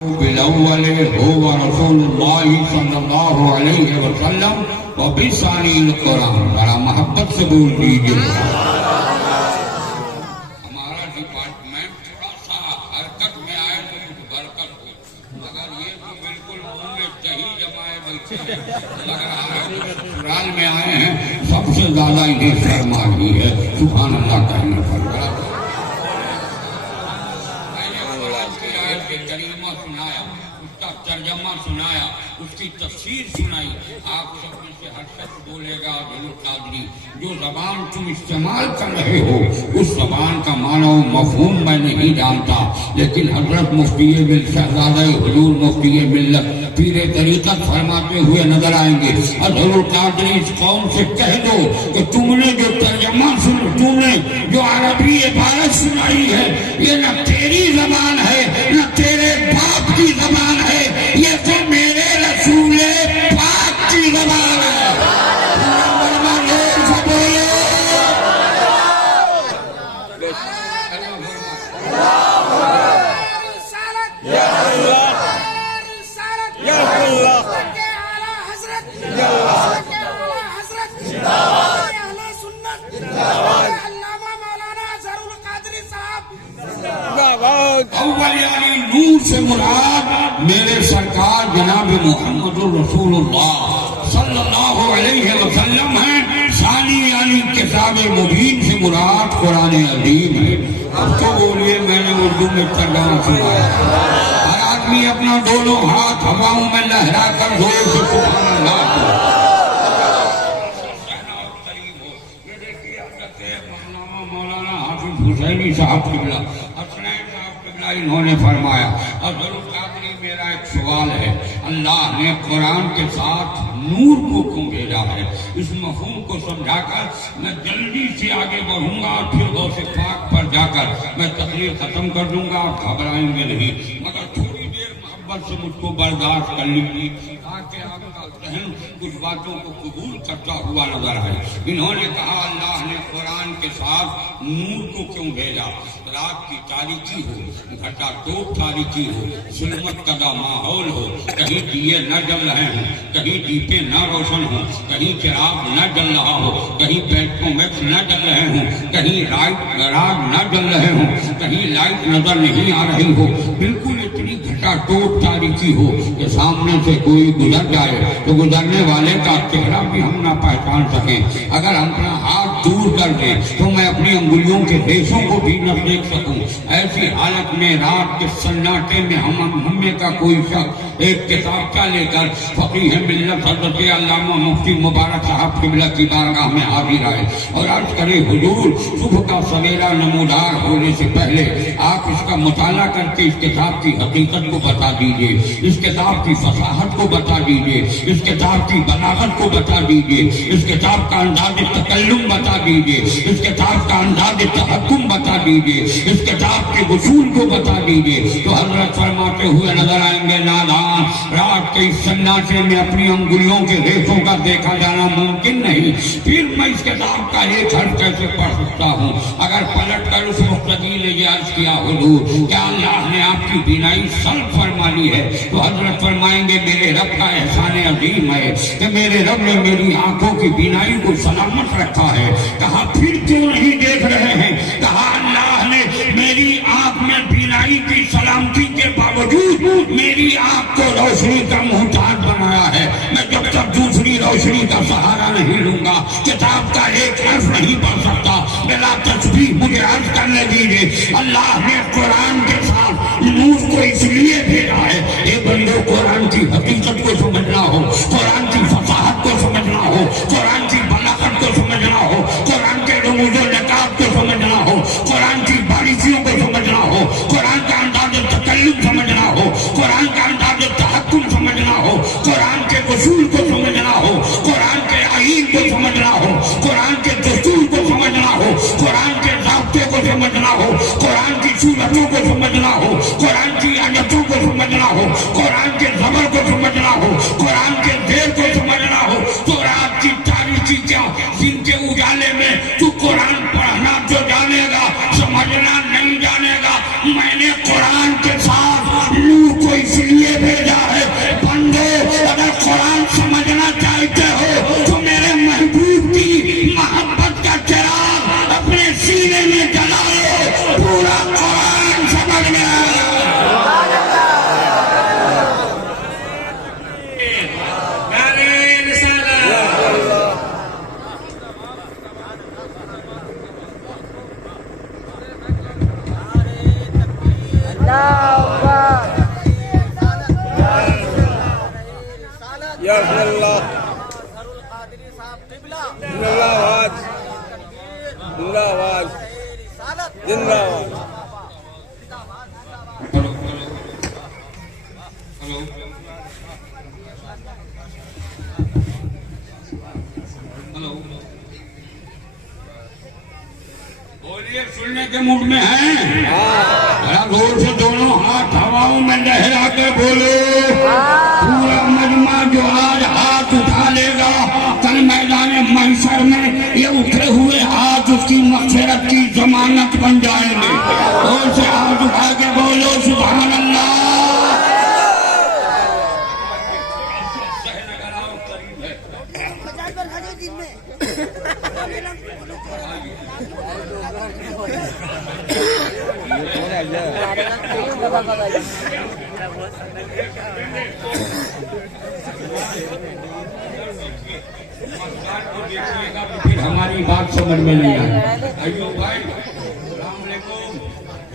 बिलअव्वल हुवा रसूलुल्लाह सल्लल्लाहु अलैहि वसल्लम व बिसानील कुरान। बड़ा मोहब्बत से बोल दीजिए। हमारा डिपार्टमेंट थोड़ा सा हरकत में आए तो कुछ बरकत हो, मगर ये तो बिल्कुल मुंह में दही जमाए बैठे हैं। मगर ससुराल में आए हैं, सबसे ज्यादा इन्हें शर्म आ रही है। सुभान अल्लाह कहने पर करीमा सुनाया, उसका तर्जमा सुनाया, उसकी तफसीर सुनाई। आप सब में से हर शख्स बोलेगा अब्दुल कादरी, जो जबान तुम इस्तेमाल कर रहे हो उस जबान का मानो मफहूम मैं नहीं जानता, लेकिन हजरत मुफ्ती शहजादा हुजूर मुफ्ती मिल्लत पीरे तरीक़त फरमाते हुए नजर आएंगे। अब्दुल कादरी इस कौम से कह दो कि तुमने जो तर्जमा सुन, तुमने जो अरबी इबारत सुनाई है, ये न तेरी जबान है न तेरे बाप की जबान है, ये तो मेरे रसूल पाक की जबान है। नूर से मुराद मेरे सरकार जनाब मुहम्मदुर रसूलुल्लाह सल्लल्लाहु अलैहि वसल्लम है। सानी यानी किताब मुबीन से मुराद कुरान अजीम है। अब तो बोलिए, मैंने उर्दू में तर्जुमा सुनाया। हर आदमी अपना दोनों हाथ हवाओं में लहरा कर जोर से सुभान अल्लाह मौलाना हाफिज हुसैनी साहब किबला इन्होंने फरमाया। और मेरा एक सवाल है, अल्लाह ने कुरान के साथ नूर को क्यों भेजा है? इस मफहूम को समझाकर मैं जल्दी से आगे बढ़ूंगा और फिर गौसे पाक पर जाकर मैं तकरीर खत्म कर दूंगा। घबराएंगे नहीं, मगर थोड़ी देर मोहब्बत से मुझको बर्दाश्त कर लीजिए ताकि आपका जहन कुछ बातों को कबूल करता हुआ नजर आए। इन्होंने कहा, अल्लाह ने कुरान के साथ नूर को क्यों भेजा? रात की तारीकी हो, घटा टोप तारीकी हो, सुलमत कदा माहौल हो, कहीं दिए न जल रहे हों, कहीं दीपे न रोशन हो, कहीं चिराग न जल रहा हो, कहीं पेट्रोमैक्स न जल रहे हों, कहीं राग न जल रहे हों, कहीं लाइट नजर नहीं आ रही हो, बिल्कुल इतनी घटा टोप तारीकी हो कि सामने से कोई गुजर जाए तो गुजरने वाले का चेहरा भी हम ना पहचान सके। अगर हम अपना हाथ दूर कर दे तो मैं अपनी अंगुलियों के रेशों को भी न देख सकूं। ऐसी हालत में रात के सन्नाटे में हम में का कोई शख्स एक किताबचा लेकर फकीह मिल्लत हज़रत अल्लामा मुफ्ती मुबारक साहब किबला की बारगाह में हाजिर आए और अर्ज करे, हुजूर सुबह का सवेरा नमूदार होने से पहले आप इसका मुताला करके इस किताब की हकीकत को बता दीजिए, इस किताब की फसाहत को बता दीजिए, इस किताब की बलागत को बता दीजिए, इस किताब का अंदाज तकल्लुम बता दीजिए, इस किताब का अंदाज तहक्कुम बता दीजिए, इस किताब के उसूल को बता दीजिए। तो हजरत फरमाते हुए नजर आएंगे, नादान रात के इस सन्नाटे में अपनी अंगुलियों के रेशों का देखा जाना मुमकिन नहीं, फिर मैं इस किताब का एक हर्फ कैसे पढ़ सकता हूँ? अगर पलट कर उस मुख्तदी ने ये अर्ज किया, हुजूर क्या अल्लाह ने आपकी बीनाई सल्ब फरमा ली है? तो हजरत फरमाएंगे, मेरे रब का एहसान अजीम है कि मेरे रब ने मेरी आंखों की बीनाई को सलामत रखा है। कहा फिर क्यों नहीं देख रहे हैं? कहा अल्लाह ने मेरी आंख में बीनाई की सलामती के बावजूद मेरी आंख को रोशनी का मोहताज बनाया है। मैं जब तक दूसरी रोशनी का सहारा नहीं लूंगा किताब का एक हर्फ नहीं पढ़ सकता। मेरा तस्बीह मुझे अर्ज करने दीजिए, अल्लाह ने कुरान के साथ नूर को इसलिए भेजा है, ये बंदो कुरान की हकीकत को समझना हो, कुरान की फसाहत को समझना हो, कुरान की बलागत को समझना हो, कुरान के रमूज़ो नकाब को समझना हो, कुरान की बारीकियों को समझना हो, कुरान का अंदाज तकल्लुम समझना हो, कुरान का अंदाज तहक्कुम समझना हो, कुरान के उसूल को समझना हो, कुरान के आईन को समझना हो, कुरान के दस्तूर को समझना हो, कुरान के ज़ाब्ते को समझना हो, कुरान की सूरतों को समझना हो, कुरान की आयतों को समझना हो, कुरान के ज़बर को समझना हो, कुरान के देर को समझना हो, तो रात की तारीकी क्या दिन के उजाले में तू कुरान पढ़ना जो जानेगा, समझना नहीं जानेगा। मैंने कुरान के साथ नूर को इसलिए भेजा है। बंदो, अगर कुरान समझना चाहते हो तो मेरे महबूब की मोहब्बत का चिराग अपने सीने में जला लो, पूरा कुरान समझ में आएगा। बोलिए, सुनने के मूड में हैं? जरा जोर से दोनों हाथ हवाओं में लहरा के बोलो। पूरा मजमा जो आज हाथ उठा लेगा कल मैदान महशर में ये उठे हुए हाथ उसकी मग़फ़िरत की जमानत बन जाएंगे। जोर से हाथ उठा के बोलो सुभान अल्लाह। फिर हमारी बात समझ में नहीं आई। अयूब भाई अस्सलाम वालेकुम।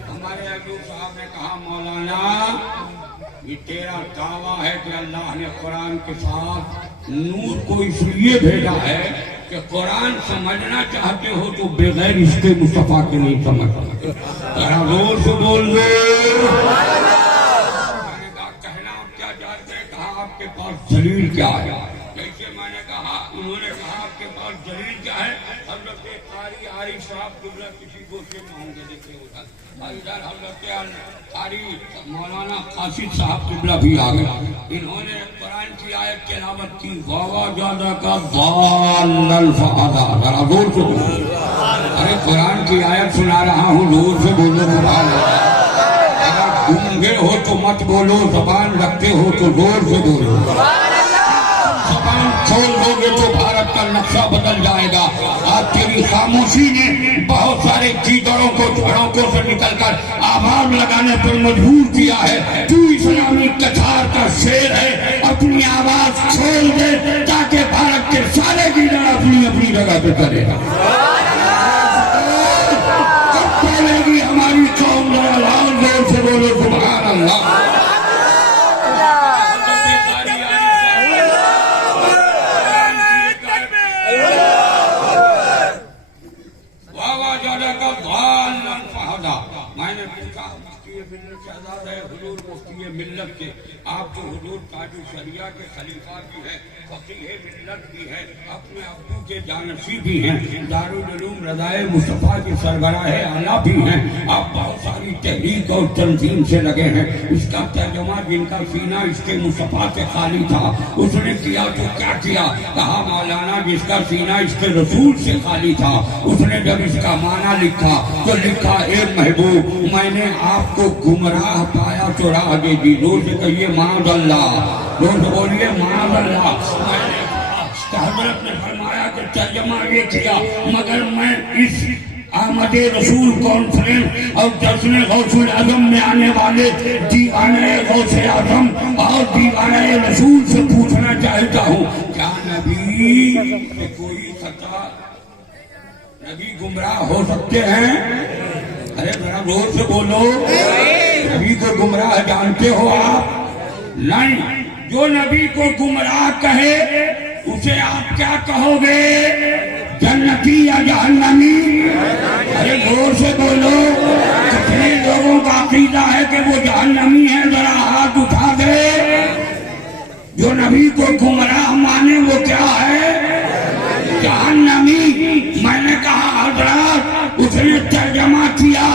हमारे अयूब साहब ने कहा मौलाना ये तेरा दावा है कि अल्लाह ने कुरान के साथ नूर को इसलिए भेजा है कि कुरान समझना चाहते हो तो बगैर इसके मुस्तफा के नहीं समझ सकते। जरा जोर से बोल दो। मैंने कहा कहना आप क्या जानते हैं? कहा आपके पास दलील क्या है? जैसे मैंने कहा, उन्होंने कहा आपके पास दलील क्या है? हज़रत कारी आरिफ साहब किबला किसी को से मांगे देखे होता, इधर हज़रत कारी मौलाना कासिद साहब किबला भी आ गया। इन्होंने कुरान की आयत की तिलावत की, वावा ज्यादा का दाल फहादा। जरा जोर से बोलो। अरे कुरान की आयत सुना रहा हूँ, जोर से बोलो। अगर गूंगे हो तो मत बोलो, जबान रखते हो तो जोर से बोलो। जबान खोल दोगे तो भारत का नक्शा बदल जाएगा। आज तेरी खामोशी ने बहुत सारे कीड़ों को झड़ों से निकलकर आवाज लगाने पर मजबूर किया है। तू इस्लामी कछार का शेर है, अपनी आवाज खोल दे ताकि भारत के सारे कीड़ा अपनी अपनी जगह पे करेगा। कब बोलेगी हमारी कौम? जोर से बोलो सुभान अल्लाह। मैंने पूछा मुफ्ती मिल्लत के, आप जो हुजूर ताजु शरिया के खलीफा भी हैं, फकीह मिल्लत भी हैं, अपने अब्बू के जानशी भी हैं, दारुल उलूम रज़ाए मुस्तफ़ा के सरबराह आला भी हैं, आप बहुत सारी तहरीक और तंजीम से लगे हैं। इसका तर्जुमा जिनका सीना इसके मुस्तफ़ा से खाली था उसने किया तो क्या किया? कहा मौलाना जिसका सीना इसके रसूल से खाली था उसने जब इसका माना लिखा तो लिखा, ए महबूब मैंने आपको गुमराह पाया तो राह दे दी। जोर से कहिए माज़अल्लाह, जोर से बोलिए माज़अल्लाह। हज़रत ने फरमाया कि तर्जुमा ये किया, मगर मैं इस आमद रसूल कॉन्फ्रेंस और जश्न गौसुल आजम में आने वाले दीवाने गौसे आजम और दीवाने रसूल से पूछना चाहता हूँ, क्या नबी से कोई खता, नबी गुमराह हो सकते हैं? अरे जरा जोर से बोलो। नबी को गुमराह जानते हो आप? नहीं। जो नबी को गुमराह कहे उसे आप क्या कहोगे? जन्नती या जहन्नमी? अरे जोर से बोलो। कितने लोगों का अकीदा है कि वो जहन्नमी है? जरा हाथ उठा दे। जो नबी को गुमराह माने वो क्या है? जहन्नमी। मैंने कहा हजरत उसने तर्जमा किया,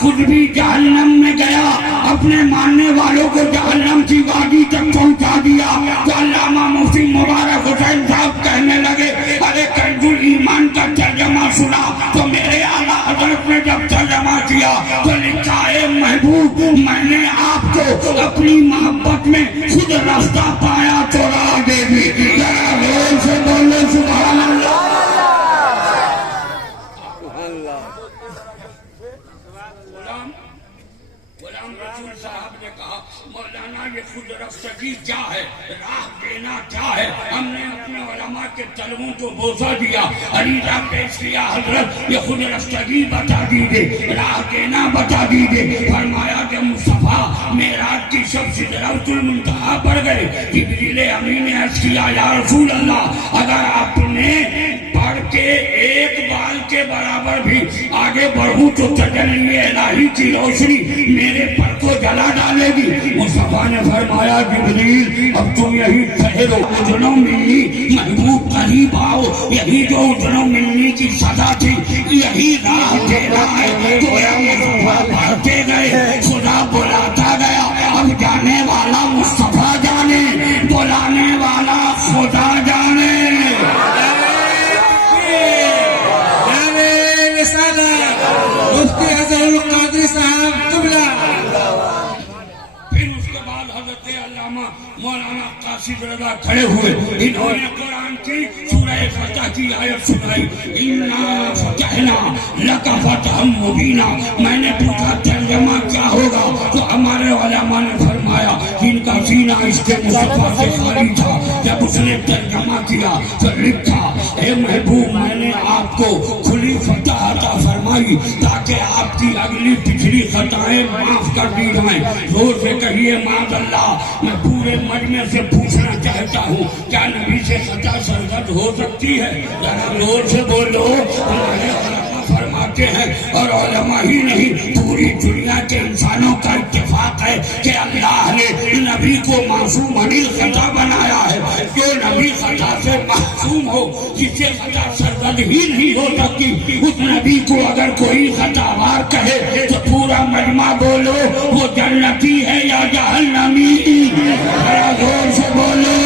खुद भी जहन्नम में गया, अपने मानने वालों को जहन्नम की वादी तक पहुंचा दिया। तो अल्लामा मुफ्ती मुबारक हुसैन साहब कहने लगे, अरे कंजुल ईमान का तर्जमा सुना तो मेरे आला हजरत ने जब तर्जमा किया तो लिखा, ए महबूब मैंने आपको अपनी मोहब्बत मोहब्बत में खुद रास्ता पाया तो राह देगी। जरा जोर से बोलो सुभान अल्लाह। गुलाम रसूल साहब ने कहा मौलाना ये खुद रफ्तगी क्या है, राह देना क्या है? हमने अपने उलमा के तलबों को बोसा दिया, अरीजा पेश किया, हजरत ये खुद रफ्तगी बता दीजिए, राह देना बता दीजिए। फरमाया कि मुस्तफा मेराज की शब सिदरतुल मुंतहा पर गए, जिब्रील अमीन ने अर्ज किया या रसूल अल्लाह अगर आपने पढ़ के एक बाल के बराबर भी आगे बढ़ूं तो तजल्ली इलाही की रोशनी मेरे पर को जला डालेगी। मुस्तफा ने फरमाया जिब्रील अब तुम यही ठहरो, उजनो मिलनी महबूब करीब आओ, यही जो उजनो मिलनी की सजा थी यही राह देना है। तो मुस्तफा बढ़ते गए, खुदा बुलाता गया, अब जाने वाला मुस्तफा जाने, बुलाने वाला खुदा जाने। फिर उसके बाद हजरत अल्लामा मौलाना कासिम रज़ा खड़े हुए, इन्होंने कुरान की सूरह फतह की आयत सुनाई, इन्ना फतहना लका फतहम मुबीना। मैंने पूछा तर्जुमा क्या होगा, तो हमारे उलमा ने फरमाया जिनका सीना इसके मुस्तफा से खाली था, जब उसने तर्जुमा किया तो लिखा हे महबूब मैंने आपको खुली फतह अता फरमाई ताकि आपकी अगली पिछली खताएं माफ कर दी जाएं। जोर से कहिए माज़अल्लाह। मैं पूरे मजमे से पूछना चाहता हूँ क्या नबी से खता सरजद हो सकती है? जरा जोर से बोलो। हमारे उलमा फरमाते हैं और उलमा ही नहीं पूरी दुनिया के इंसानों का इत्तेफाक है कि अल्लाह ने नबी को मासूम अनिल खता बनाया है। जो नबी खता से मासूम हो, जिससे खता सरजद ही नहीं हो सकती, उस नबी को अगर कोई खतावार कहे तो पूरा मजमा बोलो वो जन्नती है या जहन्नमी? जरा जोर से बोलो।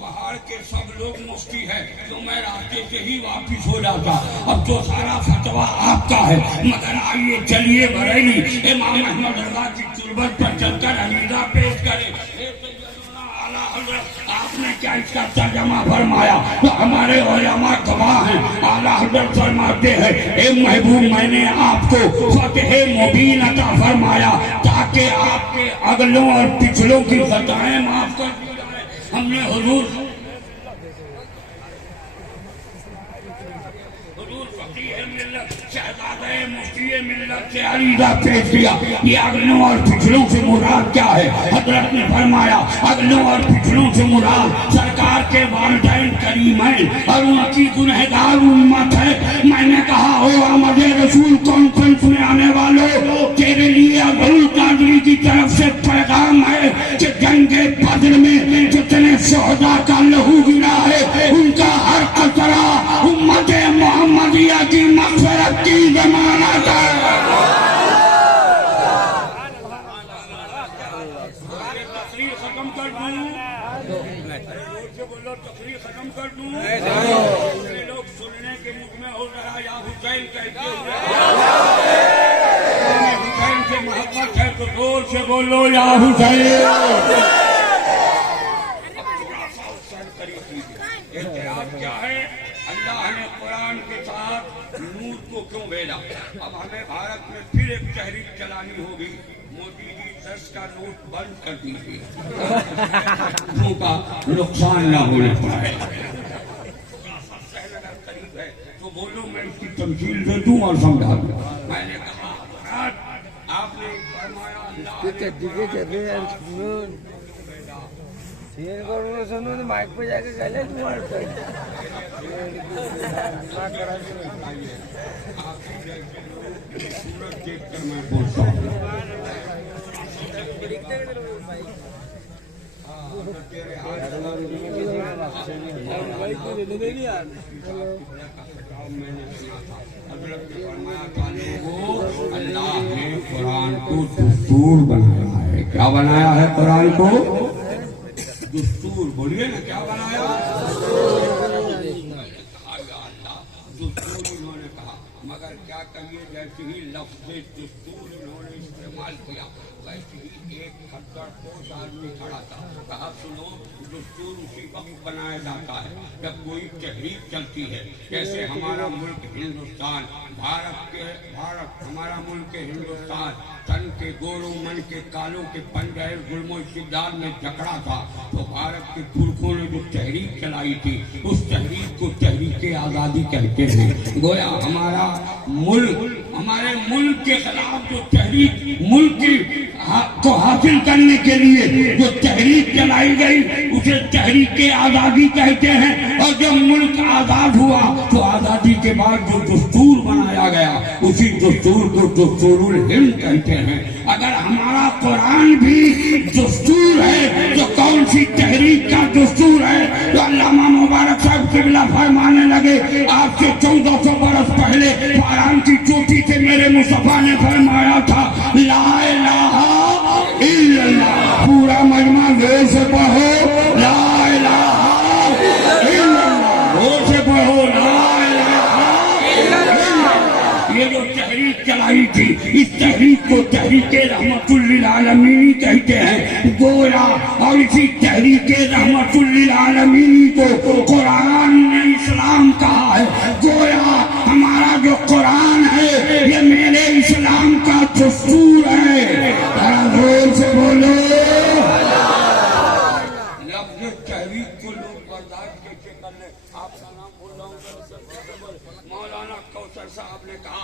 पहाड़ के सब लोग मुफ्ती है तो मैं रास्ते से ही वापिस हो जाता। अब तो सारा फतवा आपका है, मगर आइए चलिए बरेली इमाम अहमद रज़ा की तुरबत पर चलकर अलीदा पेश करे। आपने क्या इसका तर्जमा फरमाया? तो हमारे उलमा गवाह हैं, आला हज़रत फरमाते हैं ए महबूब मैंने आपको फतह मुबीन अता फरमाया ताकि आपके अगलों और पिछलों की खताएं माफ कर दी जाए। हमने हुजूर शहजादे मुफ्ती मिल्लत से अरीदा पेश किया, ये अगलों और पिछलों से मुराद क्या है? हजरत ने फरमाया अगलों और पिछलों से मुराद सरकार के वालिदैन करीमैन और उनकी गुनहगार उम्मत है। मैंने कहा हो आमद रसूल कॉन्फ्रेंस में आने वालों, तेरे लिए अब्दुल कादरी की तरफ से पैगाम है कि जंगे बद्र में जितने शोहदा का लहू गिरा है उनका हर कतरा उम्मत मोहम्मदिया की मग़फ़िरत की ज़मानत है। तकरीर खत्म कर दूं, बोलो तकरीर खत्म कर दूं। लोग सुनने के मुख में हो रहा या हुसैन कहते हुए हुसैन से मोहब्बत है तो जोर से बोलो या हुसैन। क्या है? अल्लाह ने कुरान के साथ नूर को क्यों भेजा? अब हमें भारत में फिर एक तहरीक चलानी होगी, मोदी जी 10 का नोट बंद कर दीजिए का नुकसान न होने पाए। करीब है तो बोलो मैं इसकी तमसील दे दूं और समझा दूं। मैंने कहा आपने फरमाया माइक पे जाके गले देख कर मैं बोलता हूँ अल्लाह ने कुरान को दस्तूर बनाया है। क्या बनाया है? कुरान को दस्तूर। बोलिए ना क्या बनाया? दस्तूर इन्होंने कहा, मगर क्या कहिए जैसे ही लफ्ज़ दस्तूर इन्होंने इस्तेमाल किया। वैसे ही एक खद्दर पोश आदमी खड़ा था, कहा सुनो दस्तूर उसी वक्त बनाया जाता है जब कोई तहरीक चलती है। जैसे हमारा मुल्क हिंदुस्तान, भारत हमारा मुल्क हिंदुस्तान तन के गोरों मन के कालों के पंजाब गुलमो इस्तिदार में जकड़ा था, तो भारत के पुरखों ने जो तहरीक चलाई थी उस तहरीक को तहरीक आज़ादी कहते हैं। गोया हमारा मुल्क, हमारे मुल्क के खिलाफ जो तहरीक, मुल्क को हासिल करने के लिए जो तहरीक चलाई गई उसे तहरीक आज़ादी कहते हैं। और जब मुल्क आज़ाद हुआ तो आज़ादी के बाद जो दस्तूर बनाया गया उसी दस्तूर को दस्तूरुल हिंद कहते हैं। अगर हमारा कुरान भी दस्तूर है तो कौन सी तहरीक का दस्तूर है? तो अल्लामा मुबारक साहब किबला फरमाने लगे, आज से 1400 बरस पहले कुरान की चोटी से मेरे मुस्तफा ने फरमाया था ला इलाहा इल्लल्लाह। पूरा मजमा जोर से पढ़ो ला इलाहा इल्लल्लाह, जोर से पढ़ो ला इलाहा इल्लल्लाह। ये जो तहरीक चलाई थी इस तहरीक को तहरीक रहमतुल लिल आलमीन कहते हैं। गोया और इसी तहरीक रहमतुल लिल आलमीन को कुरान ने इस्लाम कहा है। गोया हमारा जो कुरान है ये मेरे इस्लाम का दस्तूर है। जोर से बोलो। लफ्ज़ तहरीक को लोग बर्दाश्त कैसे कर ले? आपका नाम बोल रहा हूँ, मौलाना कौसर साहब ने कहा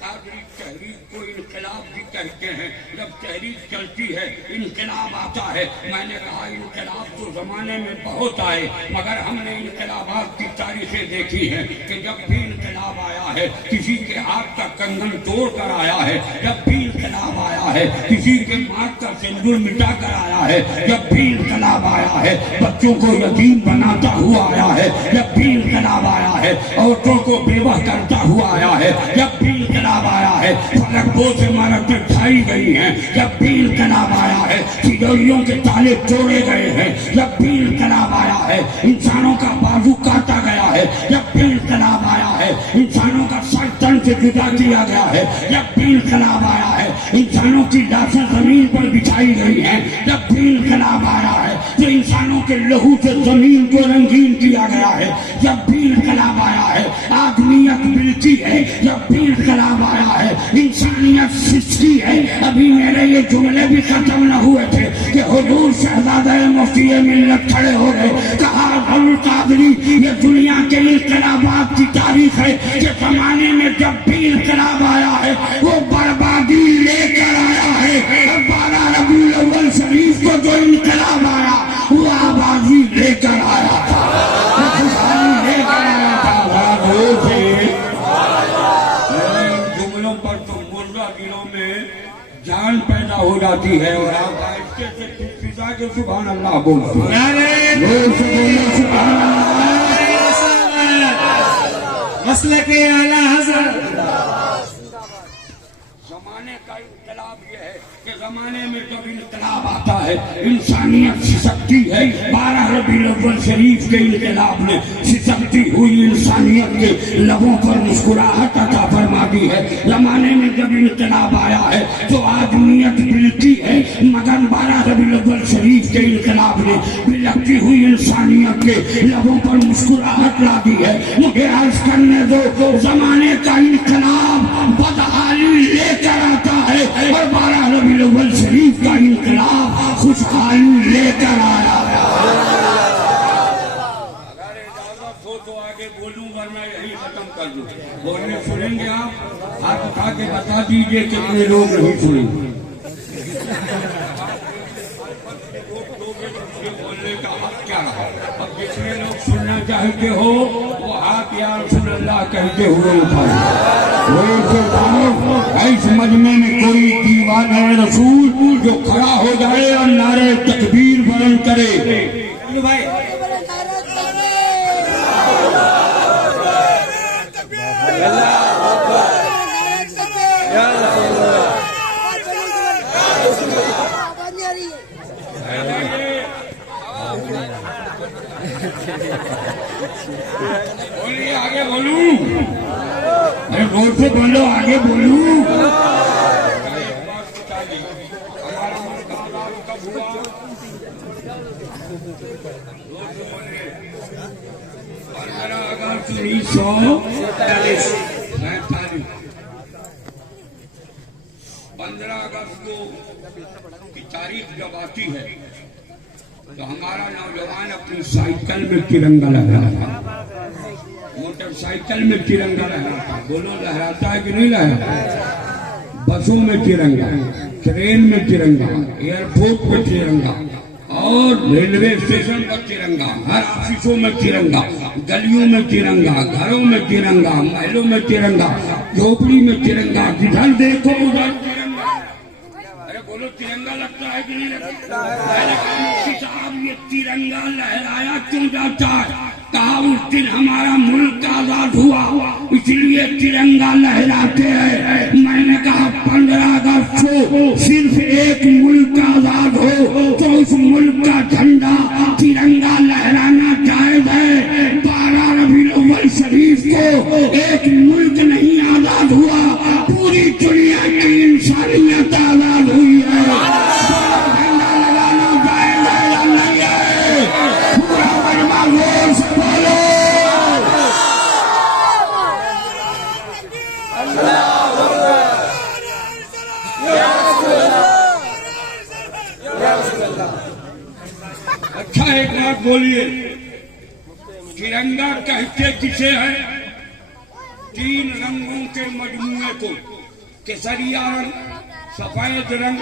कादरी तहरीक को इनकलाब भी कहते हैं। जब तहरीक चलती है इनकलाब आता है। मैंने कहा इनकलाब तो जमाने में बहुत आए, मगर हमने इनकलाबात की तारीखें देखी हैं कि जब भी इनकलाब आया है किसी के हाथ का कंगन तोड़ कर आया है, जब भी इनकलाब आया है किसी के माथ का सिंदूर मिटा कर आया है, जब भी इनकलाब आया है बच्चों को यतीम बनाता हुआ आया है, जब भी इनकलाब आया है औरतों को बेवाह करता हुआ आया है, जब भी इनकलाब आया है फलकों से इमारतें ढाई गई हैं, जब भी इनकलाब आया है तिजोरियों के ताले तोड़े गए हैं, जब भी इनकलाब आया है इंसानों का बाजू काटा गया है, जब भी इनकलाब आया है इंसानों का सर तन से जुदा किया गया है, जब भी इनकलाब आया है इंसानों की लाशें जमीन पर बिछाई गई हैं, जब भी इनकलाब आया है तो इंसानों के लहू से जमीन को रंगीन किया गया है, जब भी इनकलाब आया है आदमियत मिलती है, जब भी इनकलाब आया है इंसानियत सिसकी है। अभी मेरे ये जुमले भी खत्म न हुए थे कि हुजूर शहजादा मुफ्ती मिल्लत खड़े हो गए। कहा अब्दुल कादरी ये दुनिया के इनकलाबात की तारीख है कि जमाने में जब भी इनकलाब आया है वो बर्बादी लेकर आया है। 12 रबीउल अव्वल शरीफ को जो इनकलाब आया वो आबादी लेकर आया था, लेकर आया था। जुमलों पर तो मुर्दा दिलों में जान पैदा हो जाती है और आप आहिस्ते से फिजा के सुभान अल्लाह बोलते मसले के आला हज़रत। जमाने का इनकलाब ये है कि जमाने में जब इनकलाब आता है इंसानियत सिसकती है। 12 रबीउल अव्वल शरीफ के इनकलाब ने सिसकती हुई इंसानियत के लबों पर मुस्कुराहट अता फरमा दी है। जमाने में जब इनकलाब आया है तो आदमियत मिलती है, मगर 12 रबीउल अव्वल शरीफ के इनकलाब ने बिलखती हुई इंसानियत के लबों पर मुस्कुराहट ला दी है। मुझे अर्ज करने दो, जमाने का इनकलाब बदहाली लेकर आता है और 12 रबीउल अव्वल शरीफ का इनकलाब खुशहाली लेकर आया। अगर इजाजत हो तो आगे बोलूं वरना यही खत्म कर दूं। बोलने सुनेंगे आप? हाथ उठा के बता दीजिए कितने लोग नहीं सुनेंगे। बोलने का हक क्या रहा? अब जितने लोग सुनना चाहते हो वो हाथ या रसूल अल्लाह कहते हुए उठाए। इस मजमे में कोई दीवाना रसूल जो खड़ा हो जाए और नारे तकबीर बुलंद करे। भाई बोलिए, आगे बोलूं? अरे जोर से बोलो, आगे बोलूं? अगस्त 1947 15 अगस्त को की तारीख जब आती है तो हमारा नौजवान अपनी साइकिल में तिरंगा लहराता, मोटरसाइकिल में तिरंगा लहराता, बोलो लहराता है कि नहीं लहराता? बसों में तिरंगा, ट्रेन में तिरंगा, एयरपोर्ट पे तिरंगा और रेलवे स्टेशन पर तिरंगा, हर ऑफिसों में तिरंगा, गलियों में तिरंगा, घरों में तिरंगा, महलों में तिरंगा, झोपड़ी में तिरंगा, जिधर देखो उधर तिरंगा। अरे बोलो तिरंगा लगता है कि नहीं लगता? साहब ये तिरंगा लहराया क्यों जाता है? कहा उस दिन हमारा मुल्क आजाद हुआ इसलिए तिरंगा लहराते हैं। मैंने कहा 15 अगस्त को सिर्फ एक मुल्क आजाद हो तो उस मुल्क का झंडा तिरंगा लहराना जायज है। 12 रबीउल अव्वल शरीफ को एक मुल्क नहीं आजाद हुआ, पूरी दुनिया की इंसानियत आजाद हुई है। झंडा लगाना जायज है या नहीं है? पूरा मजमा जोर से बोलो। अच्छा एक बात बोलिए, तिरंगा कहते किसे है? 3 रंगों के मजमूए को, केसरिया रंग, सफेद रंग,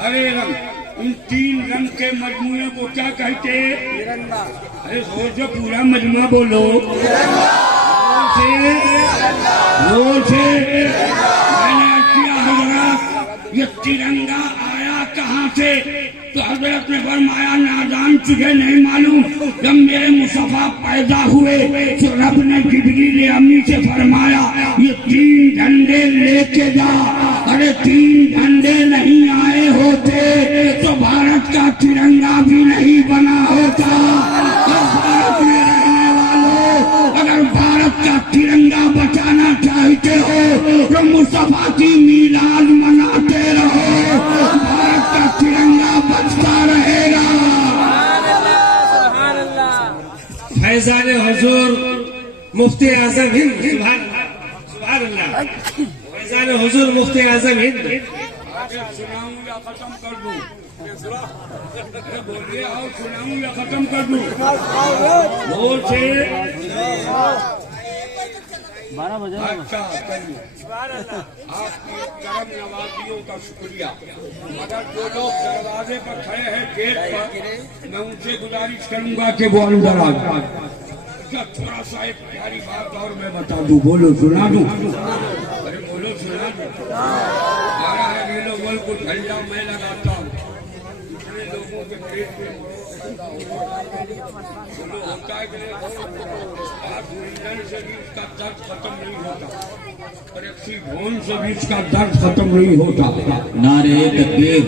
हरे रंग, इन 3 रंग के मजमूए को क्या कहते हैं? तिरंगा। अरे सोचो पूरा मजमा बोलो। मैंने किया हजरत ये तिरंगा आया कहाँ से? तो हजरत ने फरमाया नादान तुझे नहीं मालूम, जब मेरे मुस्तफा पैदा हुए तो रब ने जिब्रील अमी से फरमाया ये 3 झंडे लेके जा। अरे 3 झंडे नहीं आए होते तो भारत का तिरंगा भी नहीं बना होता। भारत में रहने वालों, अगर भारत का तिरंगा बचाना चाहते हो तो मुस्तफा की मीलाद मनाते रहो, भारत का तिरंगा बचता रहेगा। फैजान हुजूर मुफ्ती आजम हिंद, सुभान अल्लाह। फैजान हुजूर मुफ्ती आजम हिंद। सुनाऊं या खत्म कर दूं? बोलिए और सुनाऊं या खत्म कर दूं? बोल से 12 बजे। अच्छा आपकी करम नवाजियों का शुक्रिया। मगर जो लोग दरवाजे पर खड़े हैं गेट पर, मैं उनसे गुजारिश करूंगा कि वो अंदर आ जाए। थोड़ा सा एक प्यारी बात और मैं बता दूं, बोलो सुना दूं? अरे बोलो सुना दूं? आ रहा है ये लोग को झंडा मैं लगाता हूँ, दूसरे लोगों के पेट में होता है कि से भी उसका दर्द खत्म नहीं होता, और भोन से भी उसका दर्द खत्म नहीं होता। नारे तकबीर,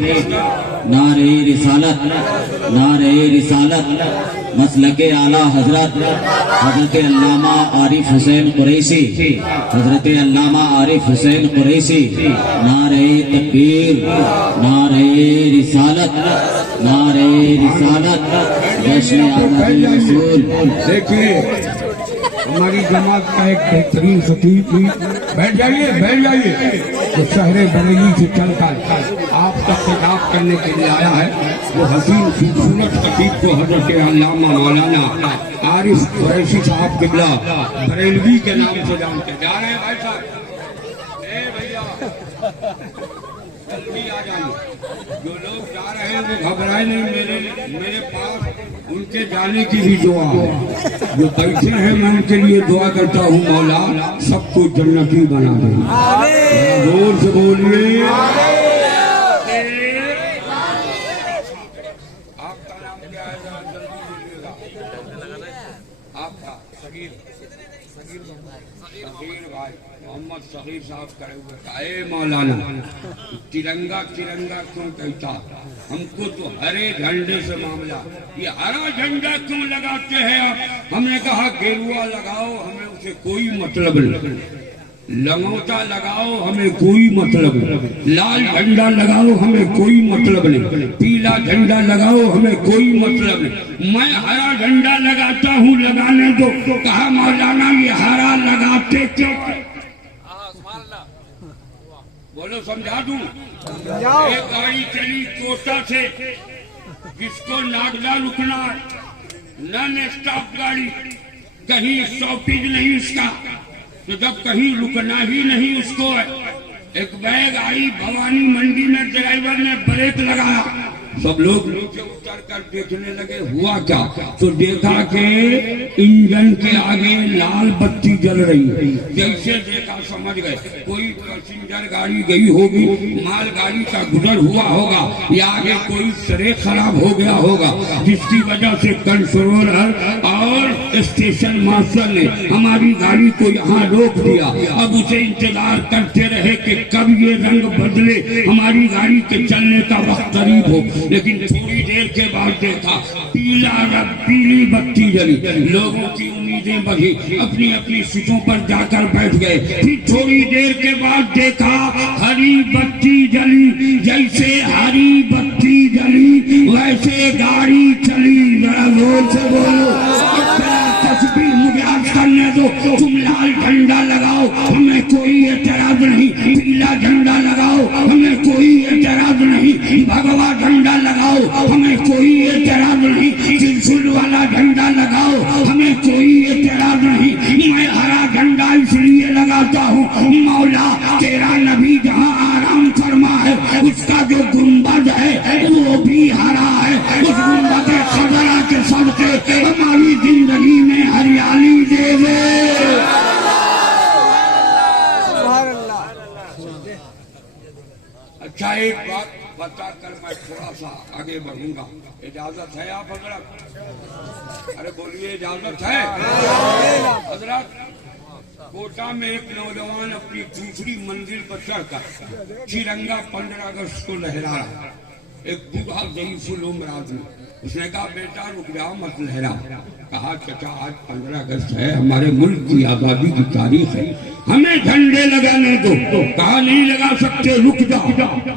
नारे रिसालत, नारे रिसालत, मसलके आला हजरत हजरत अल्लामा आरिफ हुसैन कुरैशी, हजरत अल्लामा आरिफ हुसैन कुरैशी। नारे तकबीर, नारे रिसालत, नारे रिसालत, जश्न आज़ादी रसूल। देखिए हमारी जमात का एक बेहतरीन खतीब भी, बैठ जाइए, तो शहरे बरेली से चलकर आप तक खिताब करने के लिए आया है। वो हसीन खूबसूरत खतीब को हजरत अल्लामा मौलाना आरिफ कुरैशी साहब किबला बरेलवी के नाम से जानते जा रहे हैं। भाई साहब ए भैया जल्दी आ जाइए, जो लोग जा रहे हैं वो घबराए नहीं। मेरे पास उनके जाने की भी दुआ है। जो बैठे हैं मैं उनके लिए दुआ करता हूँ, मौला सबको जन्नती बना दे। जोर से बोलिए। आपका नाम क्या है? आपका सगीर भाई मोहम्मद सगीर साहब करे हुए। ए मौलाना तिरंगा तिरंगा क्यों कहता? हमको तो हरे झंडे से मामला, ये हरा झंडा क्यों लगाते हैं आप? हमने कहा गेरुआ लगाओ, हमें उसे कोई मतलब नहीं। लंगोटा लगाओ हमें कोई मतलब नहीं, लाल झंडा लगाओ हमें कोई मतलब नहीं, पीला झंडा लगाओ हमें कोई मतलब नहीं। मैं हरा झंडा लगाता हूँ, लगाने दो। तो कहा मौलाना ये हरा लगाते क्यों? बोलो समझा दूं। एक गाड़ी चली कोटा से, जिसको नागदा रुकना, नॉन स्टॉप गाड़ी, कहीं स्टॉपेज नहीं उसका, तो जब कहीं रुकना ही नहीं उसको, एक बैग आई भवानी मंडी में, ड्राइवर ने ब्रेक लगाया, सब लोग नीचे उतर कर देखने लगे हुआ क्या, तो देखा कि इंजन के आगे लाल बत्ती जल रही है। जैसे देखा समझ गए कोई पैसेंजर गाड़ी गई होगी, माल गाड़ी का गुजर हुआ होगा, या आगे कोई सरे खराब हो गया होगा, जिसकी वजह से कंट्रोलर और स्टेशन मास्टर ने हमारी गाड़ी को यहाँ रोक दिया। अब उसे इंतजार करते रहे कि कब ये रंग बदले, हमारी गाड़ी के चलने का वक्त करीब हो। लेकिन थोड़ी देर के बाद देखा पीली बत्ती जली, लोगों की उम्मीदें बढ़ी, अपनी अपनी सीटों पर जाकर बैठ गए। फिर थोड़ी देर के बाद देखा हरी बत्ती जली, जैसे हरी बत्ती जली वैसे गाड़ी चली। जरा जोर से बोलो, तस्बीह मुझे आज करने दो। तुम लाल झंडा लगाओ हमें कोई एतराज नहीं, पीला झंडा लगाओ हमें कोई एतराज नहीं, भगवा झंडा लगाओ हमें कोई एतराज नहीं, त्रिशूल वाला झंडा लगाओ हमें कोई एतराज नहीं। मैं हरा झंडा इसलिए लगाता हूँ, मौला तेरा नबी जहाँ आराम फरमा है उसका जो गुंबद है वो भी हरा है। उस गुंबद खजरा के सबसे हमारी जिंदगी में हरियाली दे दे। अच्छा एक बात बताकर मैं थोड़ा सा आगे बढ़ूंगा, इजाजत है आप हजरत? अरे बोलिए इजाजत है हजरत? कोटा में एक नौजवान अपनी दूसरी मंजिल पर चढ़कर तिरंगा 15 अगस्त को लहरा रहा। एक बूढ़ा ज़ईफुल उम्र आदमी, उसने कहा बेटा रुक जाओ मत लहरा। कहा चाचा आज 15 अगस्त है, हमारे मुल्क की आजादी की तारीख है, हमें झंडे लगाने दो। कहा नहीं लगा सकते, रुक जाओ।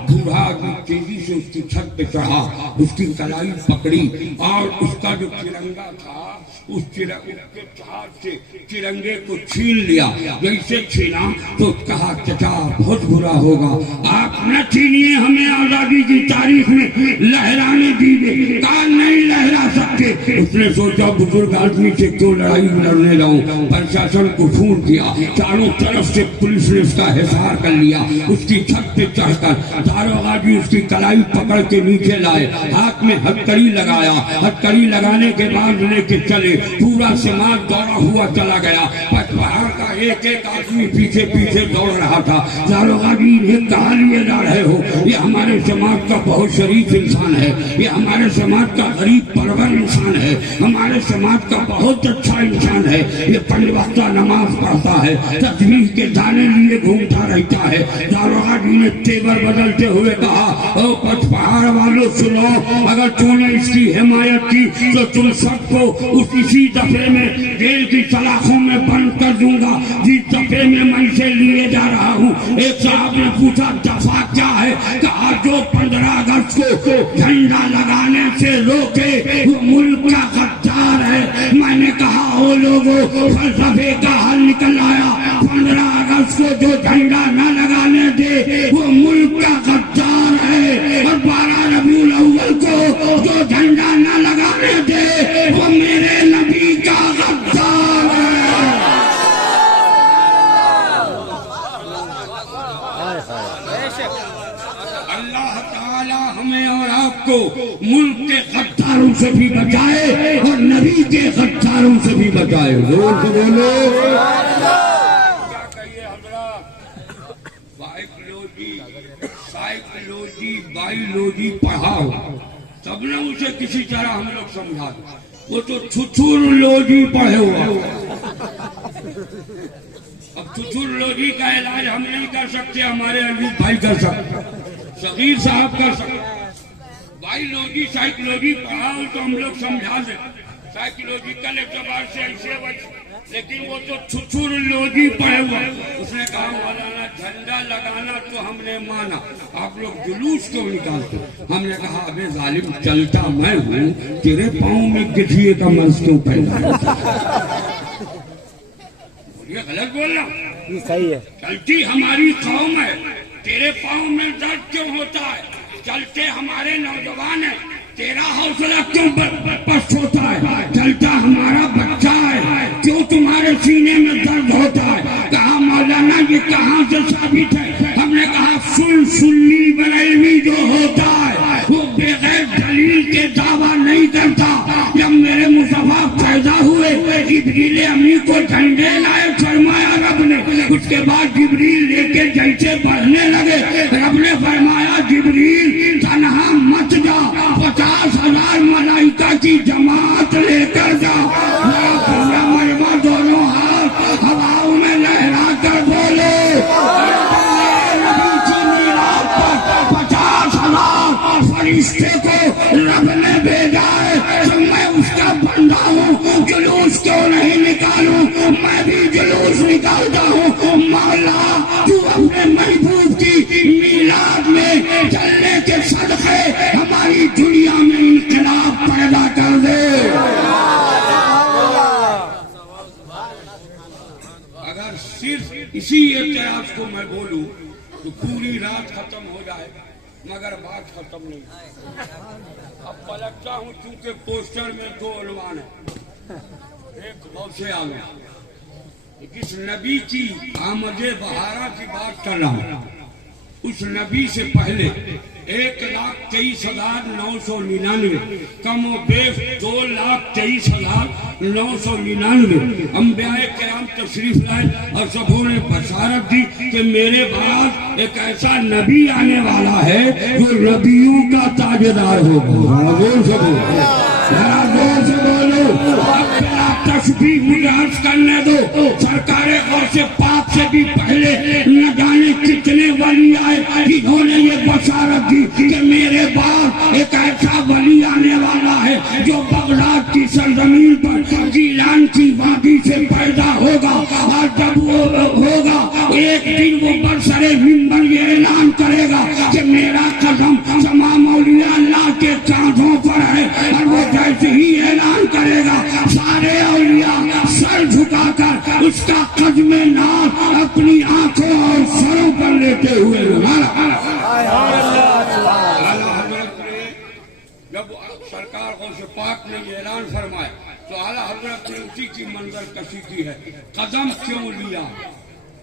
बूढ़ा आदमी तेजी से उसकी छत पे चढ़ा, उसकी कलाई पकड़ी और उसका जो तिरंगा था उस तिरंगे के हाथ से तिरंगे को छीन लिया। जैसे छीना तो कहा चाचा बहुत बुरा होगा, आप न छीनिए, हमें आजादी की तारीख में लहराने दीजिए। कहा नहीं लहरा सकते। उसने सोचा बुजुर्ग आदमी से क्यों लड़ाई लड़ने जाऊं, प्रशासन को फोन किया, चारों तरफ से पुलिस ने उसका हिसार कर लिया। उसकी छत पे चढ़कर दारोगा जी उसकी कलाई पकड़ के नीचे लाए, हाथ में हथकड़ी लगाया, हथकड़ी लगाने के बाद लेके चले। पूरा समाज दौड़ा हुआ चला गया, पहाड़ का एक एक आदमी पीछे पीछे दौड़ रहा था। दारोगा जी इन्हें कहा लिए जा रहे हो? ये हमारे समाज का बहुत शरीफ इंसान है, ये हमारे समाज का गरीब परवर इंसान है, हमारे समाज का बहुत अच्छा इंसान है, ये 5 वक्त नमाज पढ़ता है, तस्बीह के दाने लिए घूमता रहता है। दारोगा जी ने तेवर बदलते हुए कहा ओ पहाड़ वालों सुनो, अगर तूने इसकी हिमायत की तो तुम सबको इसी दफे में जेल की सलाखों में बंद कर दूंगा जिस दफे में मैं इसे लिए जा रहा हूँ। एक साहब ने पूछा दफा क्या है? कहा जो 15 अगस्त को झंडा लगाने से रोके वो मुल्क का गद्दार है। मैंने कहा ओ लोगों फलसफे का हल निकल आया, 15 अगस्त को जो झंडा न लगाने दे वो मुल्क का गद्दार है, और 12 रबीउल अव्वल को जो झंडा न लगाने दे वो मेरे नबी का गद्दार है। अल्लाह ताला हमें और आपको मुल्क के गद्दारों से भी बचाए और नबी के गद्दारों से भी बचाए। जोर से बोलो। क्या कहिए हजरत, साइकोलॉजी बायोलॉजी पढ़ाओ तब न उसे किसी तरह हम लोग समझा। वो तो छुछुरलॉजी पढ़े हुआ। अब छुछुरलॉजी का इलाज हम नहीं कर सकते, हमारे अयूब भाई कर सकते, सगीर साहब कर सकते। बायोलॉजी साइकोलॉजी पढ़ाओ तो हम लोग समझा दें। साइकोलॉजिकल एतबार से ऐसे लेकिन वो तो छुछुर लोगी पड़े हुआ, उसने कहा मौलाना झंडा लगाना तो हमने माना, आप लोग जुलूस क्यों निकालते? हमने कहा अबे जालिम, चलता मैं हूँ, तेरे पाँव में गिठिए का मर्ज क्यों पैदा? ये गलत बोल रहा हूँ, सही है। चलती हमारी कौम है, तेरे पाँव में दर्द क्यों होता है? चलते हमारे नौजवान है, तेरा हौसला क्यों पस्त होता है? चलता हमारा बच्चा है, क्यों तुम्हारे सीने में दर्द होता है? कहा मौलाना ये कहाँ से साबित है? हमने कहा सुन्नी बरेलवी जो होता है वो बगैर दलील के दावा नहीं करता। जब मेरे मुस्तफा पैदा हुए, जिब्रील अमीन को झंडे लाए फरमाया रब ने, उसके बाद जिब्रील लेके जैसे बढ़ने लगे, रब ने फरमाया जिब्रील तन्हा मत जा, 50,000 मलाइका की जमात लेकर जा। मरवा दोनों हाथ हवाओं में लहरा कर बोले 50,000 फरिश्ते को रब ने भेजा है, तो मैं उसका बंदा हूँ, जुलूस क्यों नहीं निकालूं? मैं भी जुलूस निकालता हूँ। मौला तू अपने महबूब की मीलाद में चलने के सदक़े हमारी दुनिया में इनकलाब पैदा कर दे। अगर सिर्फ इसी एतराज को मैं बोलूं तो पूरी रात खत्म हो जाए, मगर बात खत्म नहीं। अब पलटता हूँ, चूंकि पोस्टर में 2 उन्वान है, एक गौसे आलम, जिस नबी की आमदे बहारा की बात कर रहा हूँ, उस नबी से पहले 1,23,999 कम बेश 2,23,999 अंबियाए किराम तशरीफ लाए और सबों ने बशारत दी कि मेरे बाद एक ऐसा नबी आने वाला है जो नबियों का ताजदार होगा। जोर से बोलो, तस्बीह मुझे अर्ज करने दो। सरकार गौसे पाक से भी पहले न जाने कितने वली आए, जिन्होंने ये बशारत दी कि मेरे बाद एक ऐसा वली आने वाला है जो बगदाद की सरजमीन पर गीलान की वादी से पैदा होगा, और जब वो होगा एक दिन वो बरसरे मिंबर ये ऐलान करेगा कि मेरा कदम तमाम औलिया अल्लाह के कांधों पर है, और वो जैसे ही ऐलान करेगा सारे औलिया सर झुकाकर उसका कदमे नाज अपनी आंखों और सरों पर लेते हुए जब सरकार गौसे पाक ने ये ऐलान फरमाया तो आला हजरत ने उसी की मंजर कशी की है। कदम क्यों लिया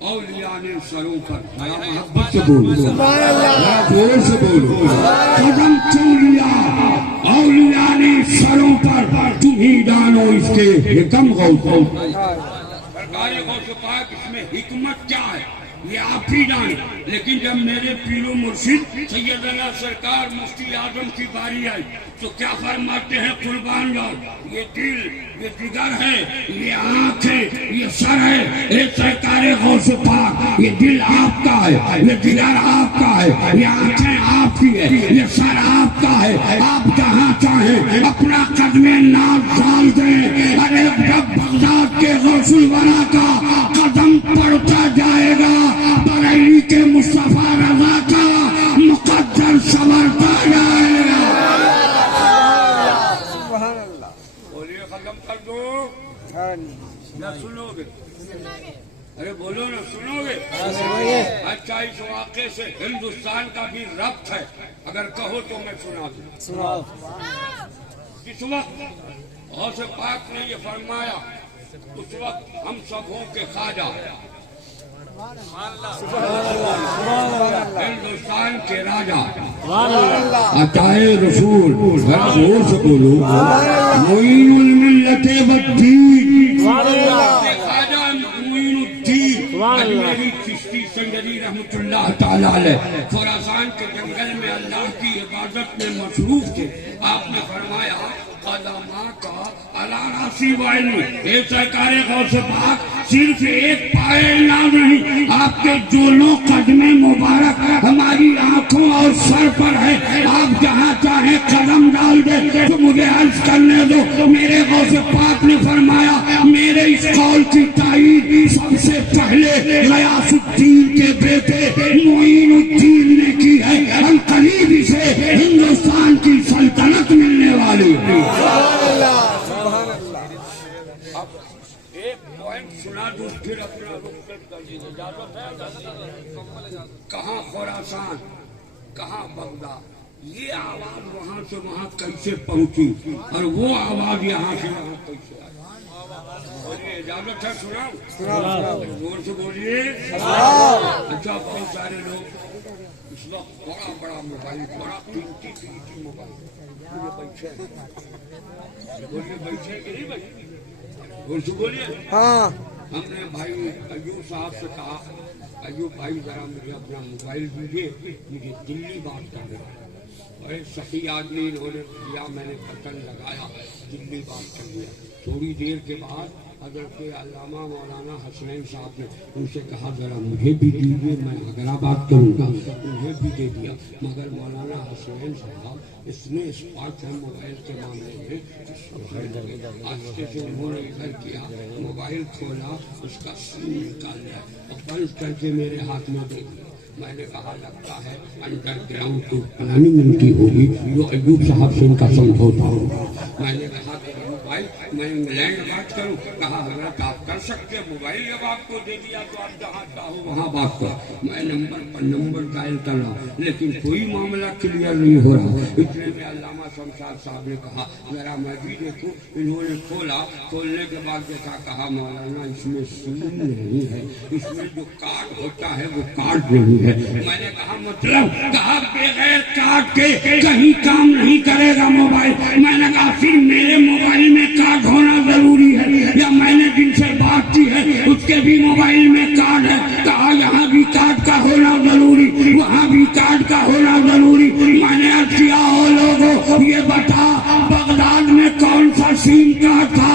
औलिया ने सरों पर, मोहब्बत से बोलो, जोर से बोलो, कदम क्यों लिया औलिया ने सरों पर, तुम ही जानो इसके हिकम गौसे। सरकार गौसे पाक इसमें हिकमत क्या है ये आप ही जाने। लेकिन जब मेरे पीरो मुर्शिद सैयदना सरकार मुफ्ती आजम की बारी आई तो क्या फरमाते हैं, कुर्बान जाओ, ये दिल, ये जिगर है, ये आँख है, ये सर है, ये सरकार गौसे पाक, ये दिल आपका है, ये जिगर आपका है, ये आँखें आपकी है, ये सर आपका है। आप जहाँ चाहे अपना कदमे नाज डाल दें। अरे जब बगदाद के गौसुल वरा का कदम पड़ता जाएगा, बरेली के मुस्तफा रजा का मुकद्दर संवरता जाएगा। बोलिए खत्म कर दो या सुनोगे? अरे बोलो ना, सुनोगे? अच्छा, इस वाक़े से हिंदुस्तान का भी रब्त है, अगर कहो तो मैं सुना दूं। इस वक्त गौसे पाक ने ये फरमाया, उस वक्त हम सबों के ख्वाजा हिंदुस्तान के राजा अताए रसूल, जोर से बोलो, मुईनुल मिल्लत वद्दीन, ख्वाजा मुईनुद्दीन अजमेरी चिश्ती संगरी रहमतुल्लाह ताला अलैह खुरासान के जंगल में अल्लाह की इबादत में मसरूफ थे। आपने फरमाया कदमा का अला रासी वाइल, सरकार गौसे पाक सिर्फ एक पाए नाम नहीं, आपके दोनों कदमे मुबारक हमारी आंखों और सर पर है। आप जहाँ चाहे कदम डाल दे तो मुझे अर्ज करने दो। मेरे गौसे पाक ने फरमाया, मेरे इस कौल की ताईद सबसे पहले गयासुद्दीन के बेटे मोइनुद्दीन ने की है। हम करीबी से हिंदुस्तान की सल्तनत मिलने वाली है। एक पॉइंट सुना दूं फिर अपना रुख कर दीजिए, इजाजत है? कहाँ खुरासान, कहाँ बगदाद, ये आवाज वहां से वहां कैसे पहुंची और वो आवाज यहाँ से वहां कैसे आई? बोलिए, इजाजत है? सुना जोर से बोलिए। अच्छा, बहुत सारे लोग इस वक्त बड़ा बड़ा मोबाइल, बड़ा कीमती मोबाइल बैठे, बोलिए बैठे कि नहीं बैठे? जोर से बोलिए। हाँ, हमने भाई अयूब साहब से कहा, अयूब भाई जरा मुझे अपना मोबाइल दीजिए, मुझे दिल्ली बात करना है। बड़े सही आदमी इन्होंने दिया, मैंने बटन लगाया, दिल्ली बात कर दिया। थोड़ी देर के बाद हज़रत अल्लामा मौलाना हसनैन साहब ने उनसे कहा, जरा मुझे भी दीजिए, मैं आगरा बात करूँगा। उन्हें भी दे दिया, मगर मौलाना हसनैन साहब इसमें स्पार्ट है मोबाइल के मामले में। आस्ते से उन्होंने इधर किया, मोबाइल खोला, उसका सिम निकाल लिया और बंद करके मेरे हाथ में दे दिया। मैंने कहा, लगता है अंडरग्राउंड को प्लानिंग इनकी होगी, जो अयूब साहब से इनका समझौता होगा। मैंने कहा, भाई मैं इंग्लैंड बात करूं? कहा, हजरत आप कर सकते, मोबाइल जब आपको दे दिया तो आप जहाँ चाहो वहाँ बात कर। मैं नंबर पर नंबर डायल कर रहा हूँ, लेकिन कोई मामला क्लियर नहीं हो रहा। इतने में अल्लामा शमशाद साहब ने कहा, जरा मैं भी देखूं। इन्होंने खोला, खोलने के बाद देखा, कहा, मौलाना इसमें सिम नहीं है, इसमें जो कार्ड होता है वो कार्ड नहीं है। मैंने कहा, मतलब? कहा, बगैर कार्ड के कहीं काम नहीं करेगा मोबाइल। मैंने कहा, फिर मेरे मोबाइल में कार्ड होना जरूरी है या मैंने जिनसे बात की है उसके भी मोबाइल में कार्ड है? कहा, यहाँ भी कार्ड का होना जरूरी, वहाँ भी कार्ड का होना जरूरी। मैंने अर्ज किया, हो लोगों, ये बता, बगदाद में कौन सा सिम कार्ड था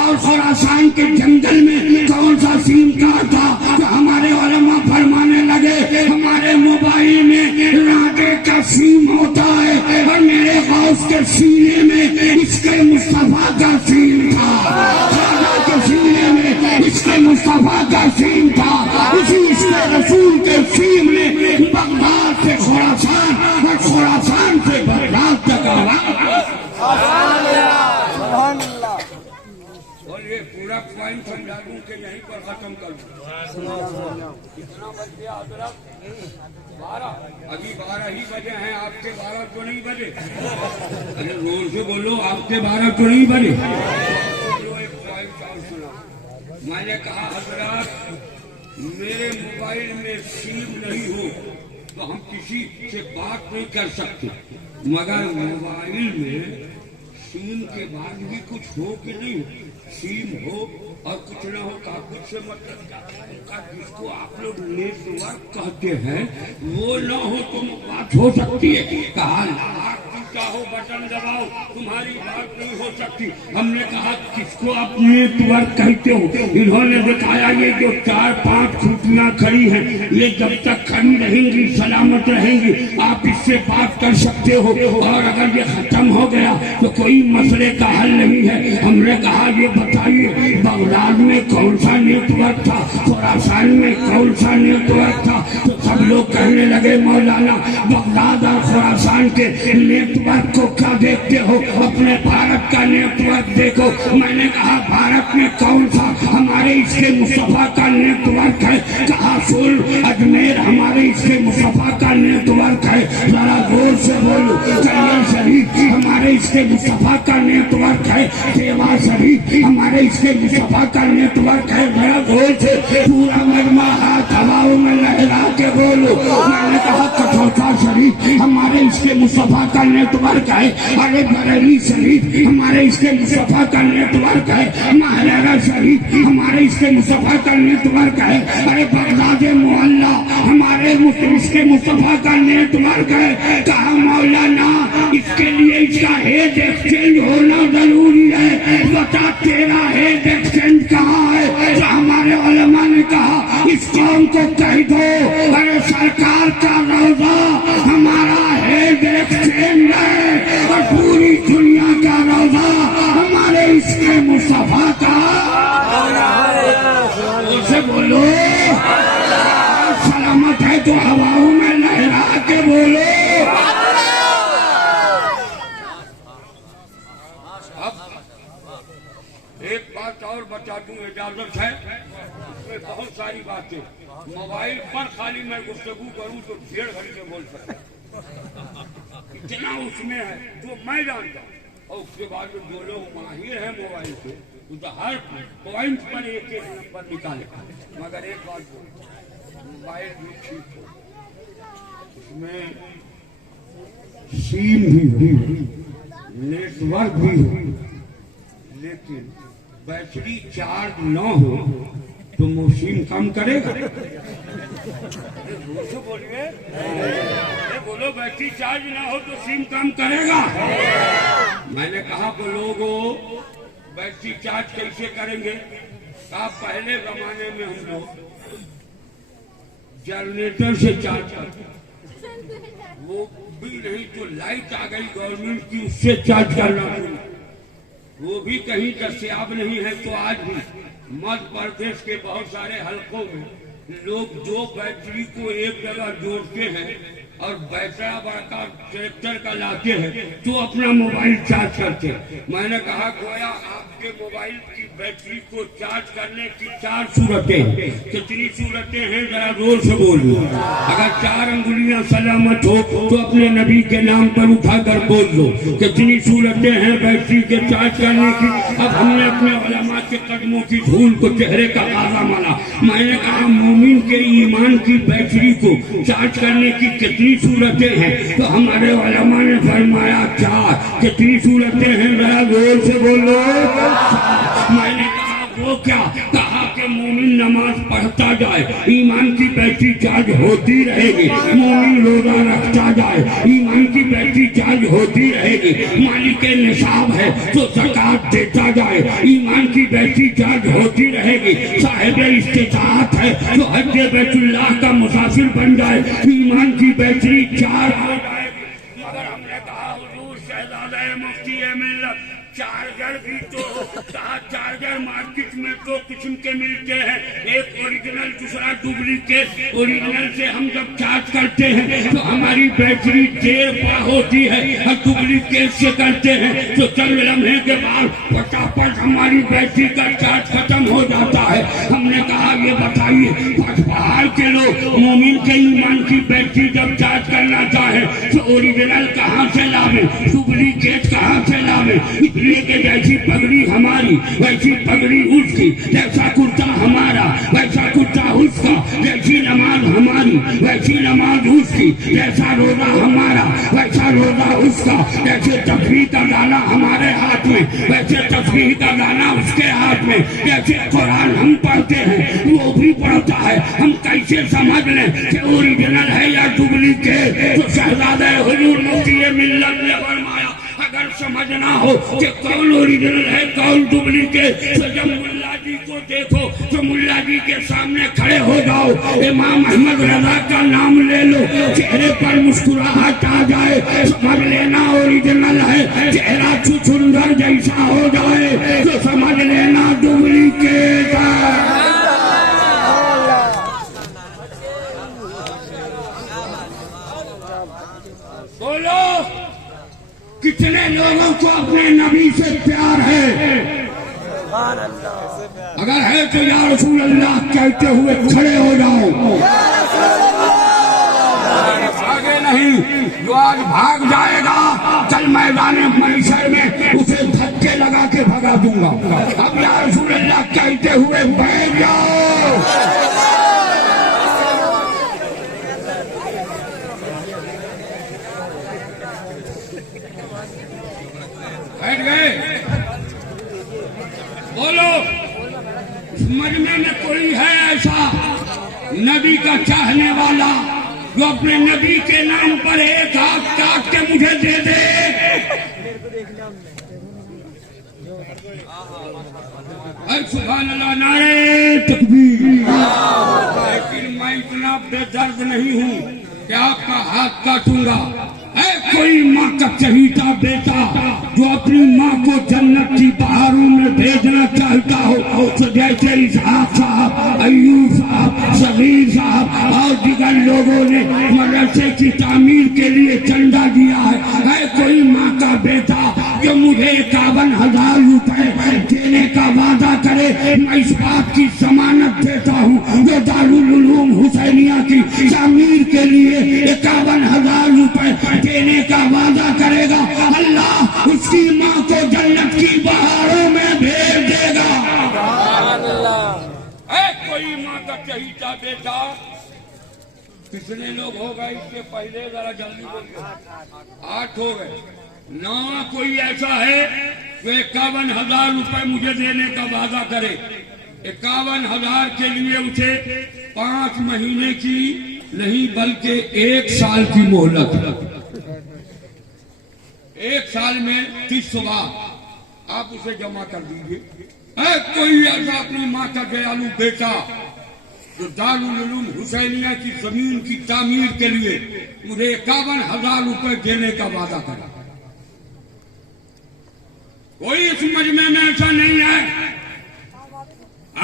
और खुरासान के जंगल में कौन सा सिम कार्ड था? तो हमारे उलमा फरमाने लगे, हमारे मोबाइल में रागे का सिम होता है और मेरे गौस के सीने में इसके मुस्तफा का सीम था। रागा के सीने में इसके मुस्तफा का सीम था। उसी इसके रसूल के सीम ने बगदाद से खुरासान और खुरासान से बगदाद तक आवाज। और ये पूरा पॉइंट समझा दूं कि यहीं पर खत्म कर दूं। कितना बज गया हजरत? 12। अभी 12 ही बजे हैं, आपके 12 तो नहीं बजे? अरे जोर से बोलो, आपके 12 तो नहीं बजे? एक पॉइंट और सुना। मैंने कहा, हजरत मेरे मोबाइल में सिम नहीं हो तो हम किसी से बात नहीं कर सकते, मगर मोबाइल में सिम के बाद भी कुछ हो कि नहीं हो? सिम हो और कुछ न हो का कुछ से मतलब क्या? जिसको आप लोग नेटवर्क कहते हैं वो न हो तो बात हो सकती है। कहा, चाहो बटन दबाओ, तुम्हारी बात नहीं हो सकती। हमने कहा, किसको आप नेटवर्क कहते हो? इन्होंने दिखाया, ये जो 4-5 खूंटियां खड़ी हैं, ये जब तक खड़ी रहेंगी सलामत रहेंगी, आप इससे बात कर सकते हो, और अगर ये खत्म हो गया तो कोई मसले का हल नहीं है। हमने कहा, ये बताइए, बगदाद में कौन सा नेटवर्क था, खुरासान में कौन सा नेटवर्क था? तो सब लोग कहने लगे, मौलाना बगदाद और खुरासान के नेटवर्क को क्या देखते हो, अपने भारत का नेटवर्क देखो। मैंने कहा, भारत में कौन सा? हमारे इसके मुस्तफा का नेटवर्क है। कहा, सुन, अजमेर हमारे इसके मुस्तफा का नेटवर्क है। जरा जोर से बोलो, कलिया शरीफ हमारे इसके मुस्तफा का नेटवर्क है। सेवा शरीफ हमारे इसके मुस्तफा का नेटवर्क है। जरा जोर से पूरा मजमा हाथ हवाओं में लहरा के बोलो। मैंने कहा कठौता शरीफ हमारे इसके मुस्तफा का नेटवर्क है, अरे बरेली शरीफ हमारे इसके मुस्तफा का नेटवर्क है, महरारा शरीफ हमारे इसके मुस्तफा का नेटवर्क है, अरे बगदाद मोहल्ला हमारे इसके मुस्तफा का नेटवर्क है। कहा मौलाना इसके लिए इसका हेड एक्सचेंज होना जरूरी है, बता तेरा हेड एक्सचेंज कहाँ है? तो हमारे उलमा ने कहा इस कौम को कह दो अरे सरकार का रोजा हमारा हेड एक्सचेंज है और पूरी दुनिया का रोजा हमारे इसके मुस्तफा का। उसे बोलो सलामत है तो हवाओं में लहरा के बोलो। एक बात और बता दूं, इजाजत है? बहुत सारी बातें मोबाइल पर खाली मैं गुफ्तगू करूं तो 1.5 घंटे में बोल सकता, इतना उसमें है जो मैं जानता हूं। और उसके बाद जो लोग माहिर हैं मोबाइल से तो हर पॉइंट पर एक एक नंबर निकाले। मगर एक बात मोबाइल भी ठीक हो, उसमें सिम भी हो, नेटवर्क भी हो, लेकिन बैटरी चार्ज न हो तो सिम काम करेगा? बोलिए, बोलो बैटरी चार्ज ना हो तो सिम काम करेगा? मैंने कहा को लोगों बैटरी चार्ज कैसे करेंगे? कहा पहले जमाने में हम लोग जनरेटर से चार्ज करते, वो भी नहीं तो लाइट आ गई गवर्नमेंट की, उससे चार्ज करना, वो भी कहीं दस्याब नहीं है। तो आज भी मध्य प्रदेश के बहुत सारे हलकों में लोग जो बैटरी को एक जगह जोड़ते हैं और बैटरा बड़का ट्रैक्टर का लाते हैं तो अपना मोबाइल चार्ज करते हैं। मैंने कहा गोया आपके मोबाइल की बैटरी को चार्ज करने की 4 सूरतें, कितनी सूरतें हैं जरा जोर से बोलो। अगर 4 अंगुलियां सलामत हो तो अपने नबी के नाम पर उठाकर बोल दो। कितनी सूरतें हैं बैटरी के चार्ज करने की? अब हमने अपने उलमा के कदमों की धूल को चेहरे का ताजा माना। मैंने कहा मोमिन के ईमान की बैटरी को चार्ज करने की कितनी सूरतें हैं? तो हमारे उलमा ने फरमाया 4। कितनी सूरतें हैं जरा जोर से बोलो। मैंने कहा वो क्या? कहा कि मोमिन नमाज पढ़ता जाए ईमान की बैटरी चार्ज होती रहेगी, मोमिन रोजा रखता जाए ईमान की बैटरी चार्ज होती रहेगी, मालिक निसाब है तो ज़कात देता जाए ईमान की बैटरी चार्ज होती रहेगी, साहिब इस्तिताअत है तो हज बैतुल्लाह का मुसाफिर बन जाए ईमान की बैटरी चार्ज हो जाए। अगर हमने कहा हुजूर शहजादा मुफ्ती मिल्लत चार्जर भी तो चार्जर मार्केट में 2 किस्म के मिलते हैं, एक ओरिजिनल दूसरा डुप्लीकेट। ओरिजिनल से हम जब चार्ज करते हैं तो हमारी बैटरी देर पर होती है और डुप्लीकेट से करते हैं तो चंद लम्हे के बाद फटाफट हमारी बैटरी का चार्ज खत्म हो जाता है। हमने कहा ये बताइए पहाड़ के लोग मोमिन के ईमान की बैटरी जब चार्ज करना चाहे तो ओरिजिनल कहाँ से लावे, डुप्लीकेट कहाँ से लावे? इसलिए कि जैसी पगड़ी हमारी वैसी पगड़ी उसकी, जैसा कुर्ता हमारा वैसा कुर्ता उसका, जैसी नमाज हमारी वैसी नमाज उसकी, जैसा रोजा हमारा वैसा रोजा उसका, जैसे तस्बीह का गाना हमारे हाथ में वैसे तस्बीह का गाना उसके हाथ में, जैसे कुरान हम पढ़ते हैं वो भी पढ़ता है। हम कैसे समझ लें कि ओरिजिनल है या डुप्लीकेट? तो शहजादा हुजूर मुफ्ती मिल्लत ने फरमाया अगर समझना हो कि कौन ओरिजिनल है कौन डुप्लीकेट तो जब मुल्ला जी को देखो तो मुल्ला जी के सामने खड़े हो जाओ, इमाम अहमद रजा का नाम ले लो, चेहरे पर मुस्कुराहट आ जाए, समझ लेना ओरिजिनल है। चेहरा छुछुंदर जैसा हो जाए तो समझ लेना डुप्लीकेट है। बोलो कितने लोगों को अपने नबी से प्यार है? अगर है तो या रसूल अल्लाह कहते हुए खड़े हो जाओ। आगे नहीं, जो आज भाग जाएगा कल मैदान महशर में उसे धक्के लगा के भगा दूंगा। अब या रसूल अल्लाह कहते हुए बैठ जाओ। बैठ गए? बोलो, मजमे में कोई है ऐसा नबी का चाहने वाला जो अपने नबी के नाम पर एक हाथ काट के मुझे दे दे? सुभान अल्लाह, नारे तकबीर। लेकिन मैं इतना बेदर्द नहीं हूँ कि आपका हाथ काटूंगा। है कोई माँ का चहीता बेटा जो अपनी माँ को जन्नत की बहारों में भेजना चाहता हो, तो जैसे इसहाक साहब, अय्यूब साहब, सगीर साहब और दिगर लोगों ने मदरसे की तामीर के लिए चंदा दिया है कोई माँ का बेटा जो मुझे 51,000 रुपए देने का वादा करे? मैं इस बात की जमानत देता हूँ जो दारुल उलूम हुसैनिया की तामीर के लिए 51,000 रुपए देने का वादा करेगा, अल्लाह उसकी माँ को जन्नत की बहारों में भेज देगा। कोई माँ का चहीता बेटा कितने लोग हो गए इसके पहले? जरा जल्दी बोलिए। 8 हो गए। 9 कोई ऐसा है जो 51,000 रुपए मुझे देने का वादा करे? 51,000 के लिए उसे 5 महीने की नहीं बल्कि 1 साल की मोहलत। 1 साल में 30 सुबह आप उसे जमा कर दीजिए। कोई ऐसा अपनी माँ का दयालु बेटा जो दारुल उलूम हुसैनिया की जमीन की तामीर के लिए मुझे 51,000 रुपए देने का वादा करा? कोई इस मजमे में ऐसा नहीं है?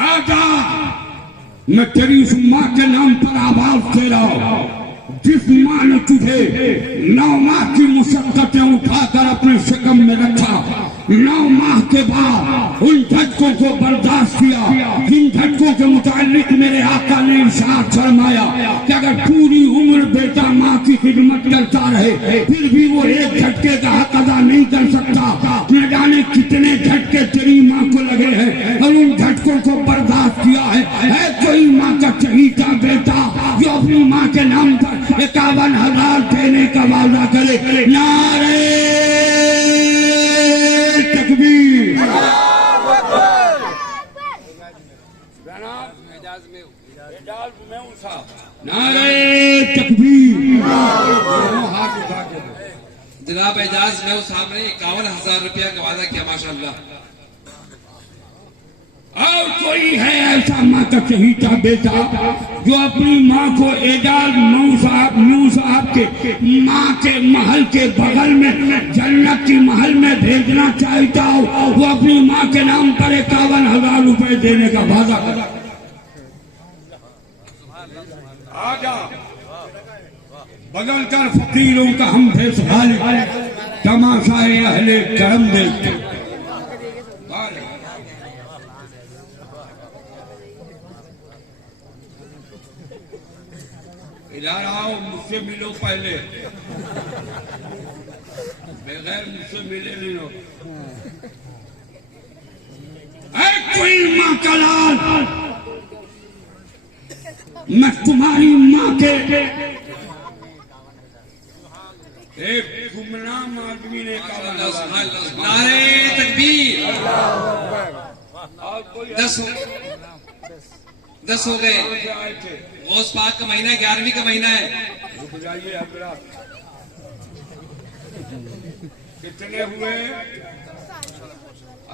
आजा, मैं तेरी उस माँ के नाम पर आवाज दे रहा हूं जिस माँ ने तुझे 9 माह की मुशक्कतें उठाकर अपने शिकम में रखा, 9 माह के बाद उन झटकों को बर्दाश्त किया जिन झटकों के मुतालिक मेरे आका ने इरशाद फरमाया कि अगर पूरी उम्र बेटा माँ की खिदमत करता रहे फिर भी वो एक झटके का हक अदा नहीं कर सकता। न जाने कितने झटके तेरी माँ को लगे हैं और उन झटकों को बर्दाश्त किया है कोई माँ का चहीता बेटा जो अपनी माँ के नाम पर 51,000 देने का वादा करे? नारे तकबीर। नारे तकबीर। हाथ उठा के जनाब एजाज में साहब ने 51,000 रुपया का वादा किया माशाल्लाह। और कोई है ऐसा माँ का चहीता बेटा जो अपनी माँ को एजाज नू साहब के माँ के महल के बगल में जन्नत की महल में भेजना चाहता हो? वो अपनी माँ के नाम पर 51,000 रुपए देने का वादा करा? आजा बदल कर फकीरों का हम भेष भाले तमाशाए अहले करम देखते। इधर आओ, मुझसे मिलो पहले, बगैर मुझसे मिले नहीं हो। कोई माँ का लाल, मैं तुम्हारी माँ के एक गुमनाम आदमी ने कहा। नारे तकबीर। 10 हो गए। गौस पाक का महीना 11वीं का महीना है। रुक जाइए हजरात, कितने हुए?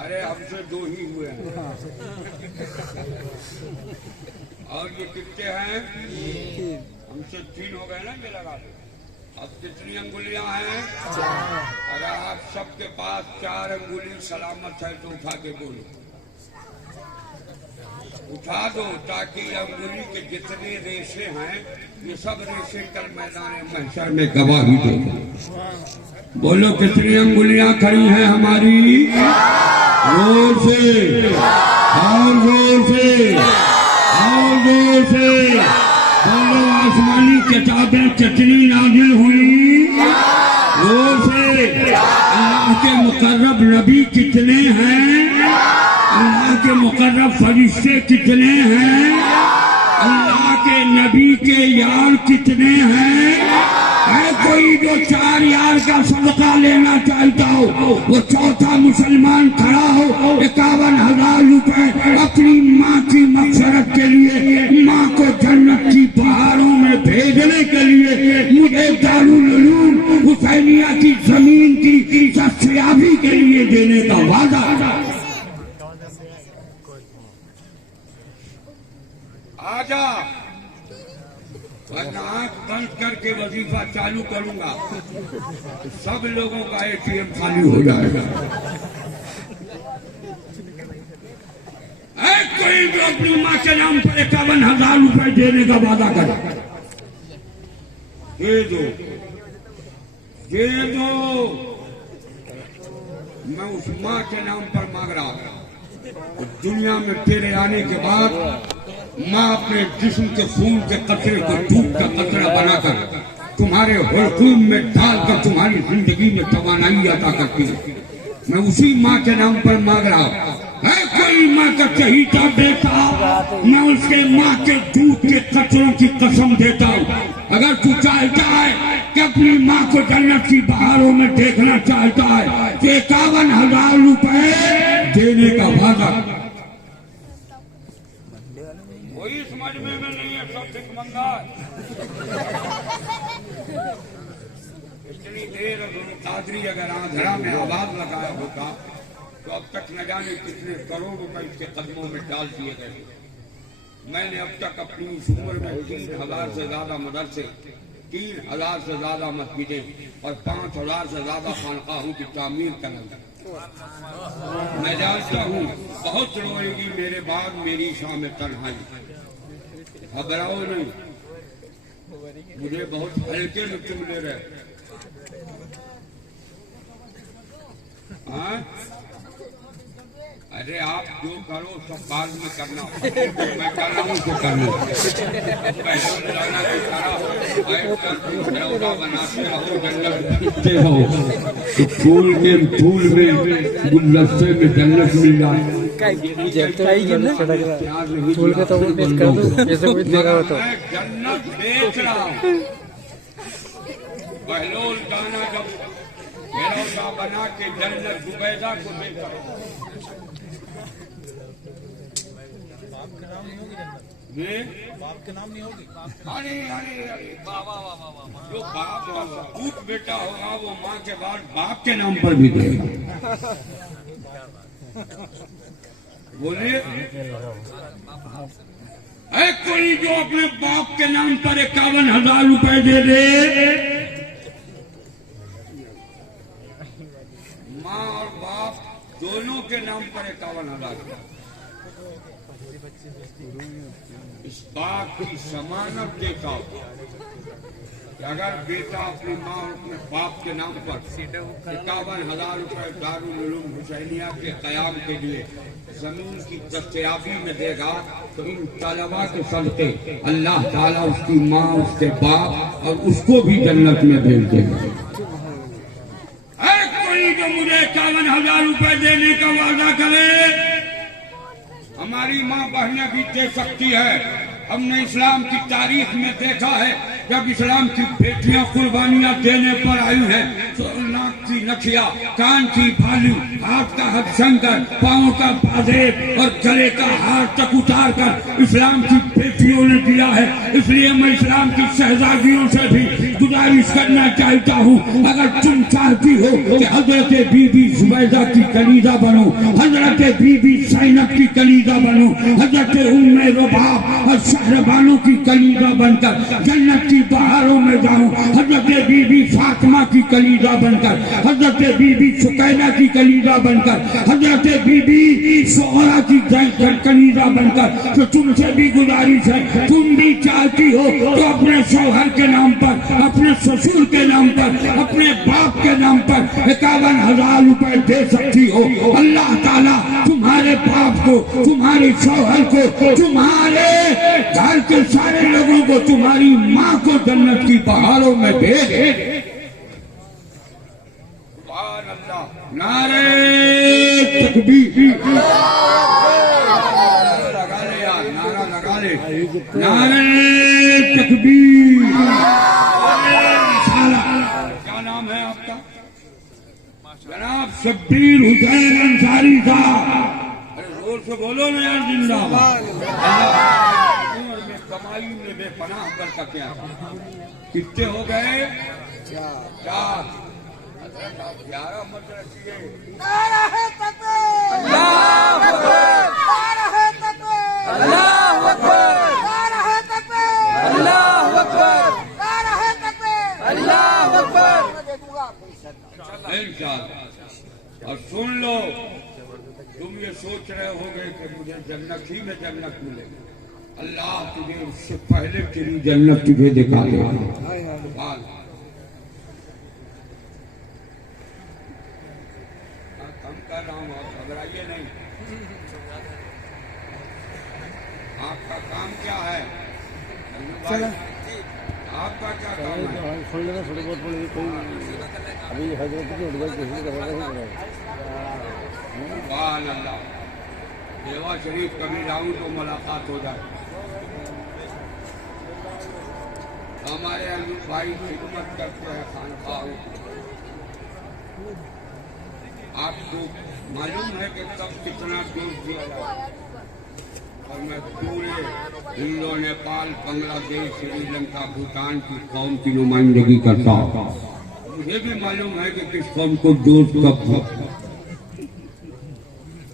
अरे हमसे 2 ही हुए हैं। और ये कितने हैं? हमसे 3 हो गए ना, ये लगा दो। अब कितनी अंगुलियां हैं? अगर आप सबके पास 4 अंगुली सलामत है तो उठा के बोलो, उठा दो, ताकि अंगुली के जितने रेशे हैं ये सब रेशे कल मैदान महशर में गवाही देंगे। बोलो कितनी अंगुलियां खड़ी हैं हमारी? जोर से और जोर से और जोर से बोलो। आसमानी किताबें कितनी नाजिल हुई? जोर से। अल्लाह के मुकर्रब नबी कितने हैं? अल्लाह के मुकर्रब फरिश्ते कितने हैं? अल्लाह के नबी के यार कितने हैं? है कोई जो 4 यार का सदका लेना चाहता हो, वो चौथा मुसलमान खड़ा हो 51,000 रुपए अपनी माँ की मकसरत के लिए, माँ को जन्नत की पहाड़ों में भेजने के लिए मुझे दारुल उलूम हुसैनिया की जमीन की दस्तयाबी के लिए देने का वादा। आजा, वरना आंख बंद करके वजीफा चालू करूंगा तो सब लोगों का ATM खाली हो जाएगा। कोई जो अपनी माँ के नाम पर 51,000 रुपए देने का वादा करे, दे दो, दे दो। मैं उस माँ के नाम पर मांग रहा हूं, दुनिया में तेरे आने के बाद माँ अपने जिस्म के खून के कतरे को धूप का कतरा बनाकर तुम्हारे हुलकूम में डालकर तुम्हारी जिंदगी में तवानाई अता करती है। मैं उसी माँ के नाम पर मांग रहा हूँ। है कोई माँ का चहीता बेटा, मैं उसके माँ के दूध के कतरों की कसम देता हूँ। अगर तू चाहता है कि अपनी माँ को जन्नत की बहारों में देखना चाहता है तो 51,000 रुपए देने का वादा। कोई समझ में नहीं है, सब भिखमंगा है। इतनी देर कादरी अगर आंधरा में आवाज लगाया होता तो अब तक न जाने कितने करोड़ रुपए इसके कदमों में डाल दिए गए। मैंने अब तक अपनी इस उम्र में 3,000 से ज्यादा मदरसे, 3,000 से ज्यादा मस्जिदें और 5,000 से ज्यादा खानकाहों की तामीर कराई। मैं जानता हूँ बहुत रोएगी मेरे बाद मेरी शाम तन्हाई। घबराओ नहीं, मुझे बहुत हल्के में तुम ले रहे। हाँ? अरे आप जो करो सब बाद में करना, मैं कर रहा हूँ तो करना। बनाते रहो, जन्नत रहो, फूल में गुलदस्ते में जन्नत मिल जाए। फूल का तो बेच कर दो, जैसे कोई देगा हो तो। जन्नत बेच रहा हूँ। बहलोल गाना जब मेरा बना के जन्नत जुबैदा को बेचा। बाप के नाम नहीं होगी। अरे अरे अरे जो बाप का सपूत बेटा होगा वो माँ के बाद बाप के नाम पर भी देगा। बोलिए, है कोई जो अपने बाप के नाम पर 51,000 रुपए दे दे? माँ और बाप दोनों के नाम पर 51,000। इस बात की जमानत देता हूं कि अगर बेटा अपनी माँ और अपने बाप के नाम पर 51,000 रुपए दारुल उलूम हुसैनिया के कयाम के लिए जमीन की दस्तयाबी में देगा तो इन तलबा के सदके अल्लाह ताला उसकी माँ, उसके बाप और उसको भी जन्नत में भेज देगा। है कोई जो मुझे 51,000 रुपए देने का वादा करे? हमारी माँ बहनें भी दे सकती है। हमने इस्लाम की तारीख में देखा है जब इस्लाम की बेटियां कुर्बानियां देने पर आई हैं तो नाक की नथिया, कान की भालू, हाथ का हथशंकर, पांव का पाजेब और गले का हार तक उतार कर इस्लाम की बेटियों ने दिया है। इसलिए मैं इस्लाम की शहजादियों से भी गुजारिश करना चाहता हूँ, अगर तुम चाहती हो कि हजरत बीबी जुबैदा की कलीदा बनो, हजरत बीबी ज़ैनब की कलीदा बनो, हजरत उम्मे रबाब और शहरबानों की कलीदा बनकर जन्नत की बहारों में जाऊं, हजरत बीबी फातिमा की कलीदा बनकर, हजरत बीबी सुकैना की कलीदा बनकर, हजरत बीबी सोहरा की कलीदा बनकर, तो तुमसे भी गुजारिश है, तुम भी चाहती हो तो अपने शौहर के नाम पर, अपने ससुर के नाम पर, अपने बाप के नाम पर 51,000 रुपए दे सकती हो। अल्लाह ताला तुम्हारे बाप को, तुम्हारे शौहर को, तुम्हारे घर के सारे लोगों को, तुम्हारी माँ को जन्नत की पहाड़ों में भेजे। नारे तकबीर, लगा ले यार, नारा लगा ले, नारे तकबीर, जनाब शब्बीर हुसैन अंसारी साहब, अरे जोर से बोलो ना यार, जिंदाबाद। उम्र में कमाई में बेपनाह बरकत क्या, कितने हो गए? 4। 11 मत रखिए। नाराए तकबीर, अल्लाहू अकबर, नाराए तकबीर, अल्लाहू अकबर, नाराए तकबीर, अल्लाहू अकबर, नाराए तकबीर, अल्लाहू अकबर। इंशाअल्लाह। और सुन लो, तुम ये सोच रहे होगे कि मुझे जन्नत ही में जन्नत मिलेगी, अल्लाह तुझे उससे पहले तेरी जन्नत तुझे दिखा देगा। हम कर रहा हूँ, घबराइए नहीं। आपका काम क्या है? आपका क्या काम है? खोल लेना थोड़ी बहुत बोलेगी कोई अभी हजरत की उड़ गई किसी का वाह अल्लाह, देवा शरीफ कभी जाऊं तो मुलाकात हो जाए। हमारे अनु भाई खिदमत करते हैं खानखाहों। आपको मालूम है कि कब कितना दूर दिया जाए, और मैं पूरे इंडो नेपाल बांग्लादेश श्रीलंका भूटान की कौम की नुमाइंदगी करता हूँ। मुझे भी मालूम है कि किस कौम को दूर कब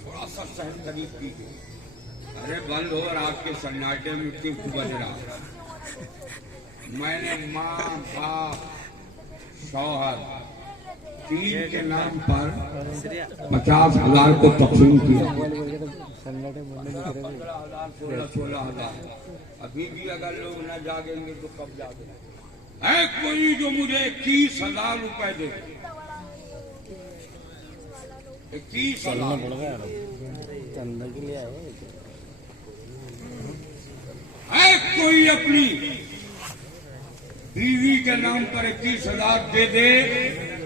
थोड़ा सा सहन करीब कीजिए। अरे बंद हो, आपके सन्नाटे में किस बज रहा। मैंने माँ बाप शौहर 3 के नाम पर 50,000 को तकसीम किया। 16,000। अभी भी अगर लोग न जागेंगे तो कब जागेंगे? है कोई जो मुझे 21,000 रुपए दे? 21,000 है कोई अपनी बीवी के नाम पर 21,000 दे दे?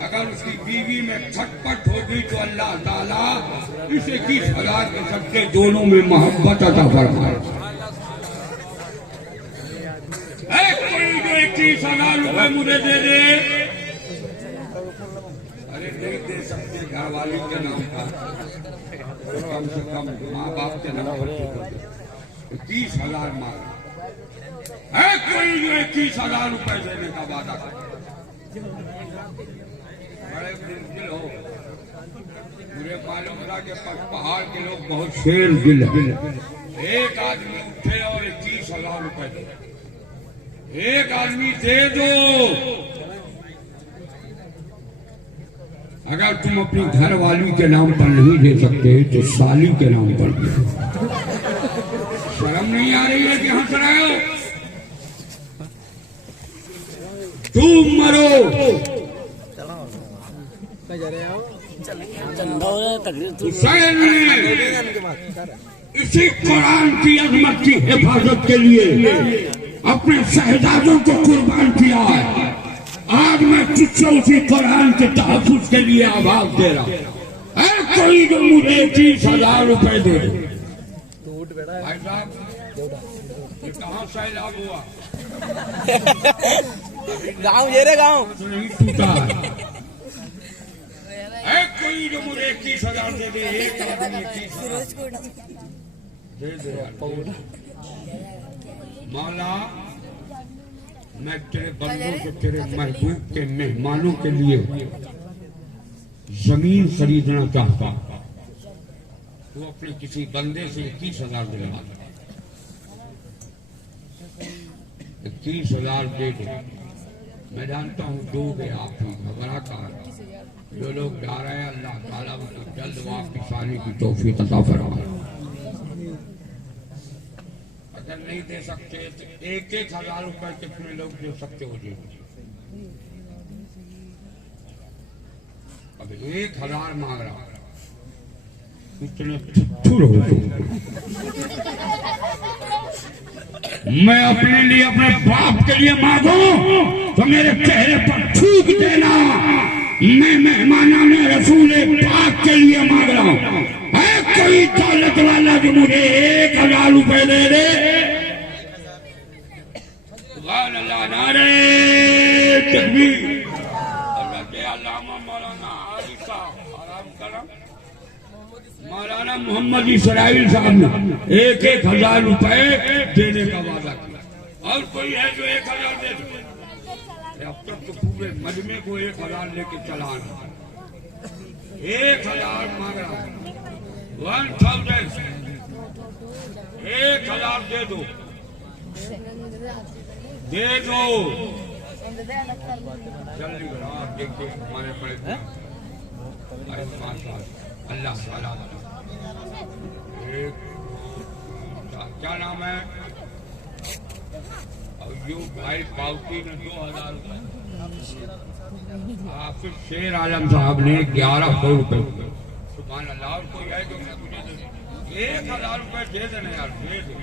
अगर उसकी बीवी में खटपट होगी तो अल्लाह ताला इस 21,000 के सबसे दोनों में मोहब्बत अता फरमाए। है कोई जो 21,000 रुपए मुझे दे दे? अरे नहीं दे सकते घरवाली के नाम पर, तो कम से कम माँ बाप के नाम पर 21,000 मांग। है कोई जो 21,000 रुपए देने का वादा करे? बड़े दिल हो। मुझे मालूम था कि पहाड़ के लोग बहुत शेर दिल है। एक आदमी उठे और 21,000 रुपए दे। एक आदमी दे दो। अगर तुम अपनी घर वाली के नाम पर नहीं दे सकते तो साली के नाम पर दे। शर्म नहीं आ रही है कि हंस रहे हो? तुम मरो। हुसैन ने इसी कुरान की अजमत की हिफाजत के लिए अपने शहजादों को कुर्बान किया है। आज मैं तुझसे उसी कुरान के तहफ्फुज़ के लिए आवाज दे रहा हूँ। है कोई जो मुझे 30,000 रुपए दे? भाई साहब, ये कहाँ सैलाब हुआ? गाँव ये रे गाँव नहीं टूटा है। कोई जो मुझे 21,000 दे दे? एक आदमी 21,000 दे दे। मौला, मैं तेरे बंदों से, तेरे महबूब के मेहमानों के लिए जमीन खरीदना चाहता हूं। तू अपने किसी बंदे से 21,000 दिलवा दे। 21,000 दे दे। मैं जानता हूँ दोगे आप ही, घबरा कर। जो लोग जा रहे हैं अल्लाह ताला उनको जल्द वापस आने की तौफीक अता फरमाए। अगर नहीं दे सकते तो 1,000 रुपए कितने लोग दे सकते हो? जी अब 1,000 मांग रहा, कितने ठुर हो तुम? मैं अपने लिए, अपने बाप के लिए मांगू तो मेरे चेहरे पर थूक देना। मैं मेहमानाने रसूल पाक के लिए मांग रहा हूँ। है कोई दौलत वाला जो मुझे 1,000 रुपए दे दे? नारे तकबीर। अल्लामा मौलाना आरिफ साहब आराम करो। मौलाना मोहम्मद इसराइल साहब ने 1,000 रुपए देने का वादा किया। और कोई है जो 1,000 दे दो? अब तक तो पूरे मजमे को 1,000 लेके चला आना। 1,000 मांग रहा हूं, 1,000 1,000 दे दो, दे दो जल्दी करो। देखते हमारे बड़े अल्लाह ताला। क्या नाम है? अयूब भाई पावती ने 2,000 रुपए। हाफिज शेर आलम साहब ने 1,100 रुपए। सुभान अल्लाह। और कोई है जो मुझे 1,000 रुपए दे देना यार, दे दो।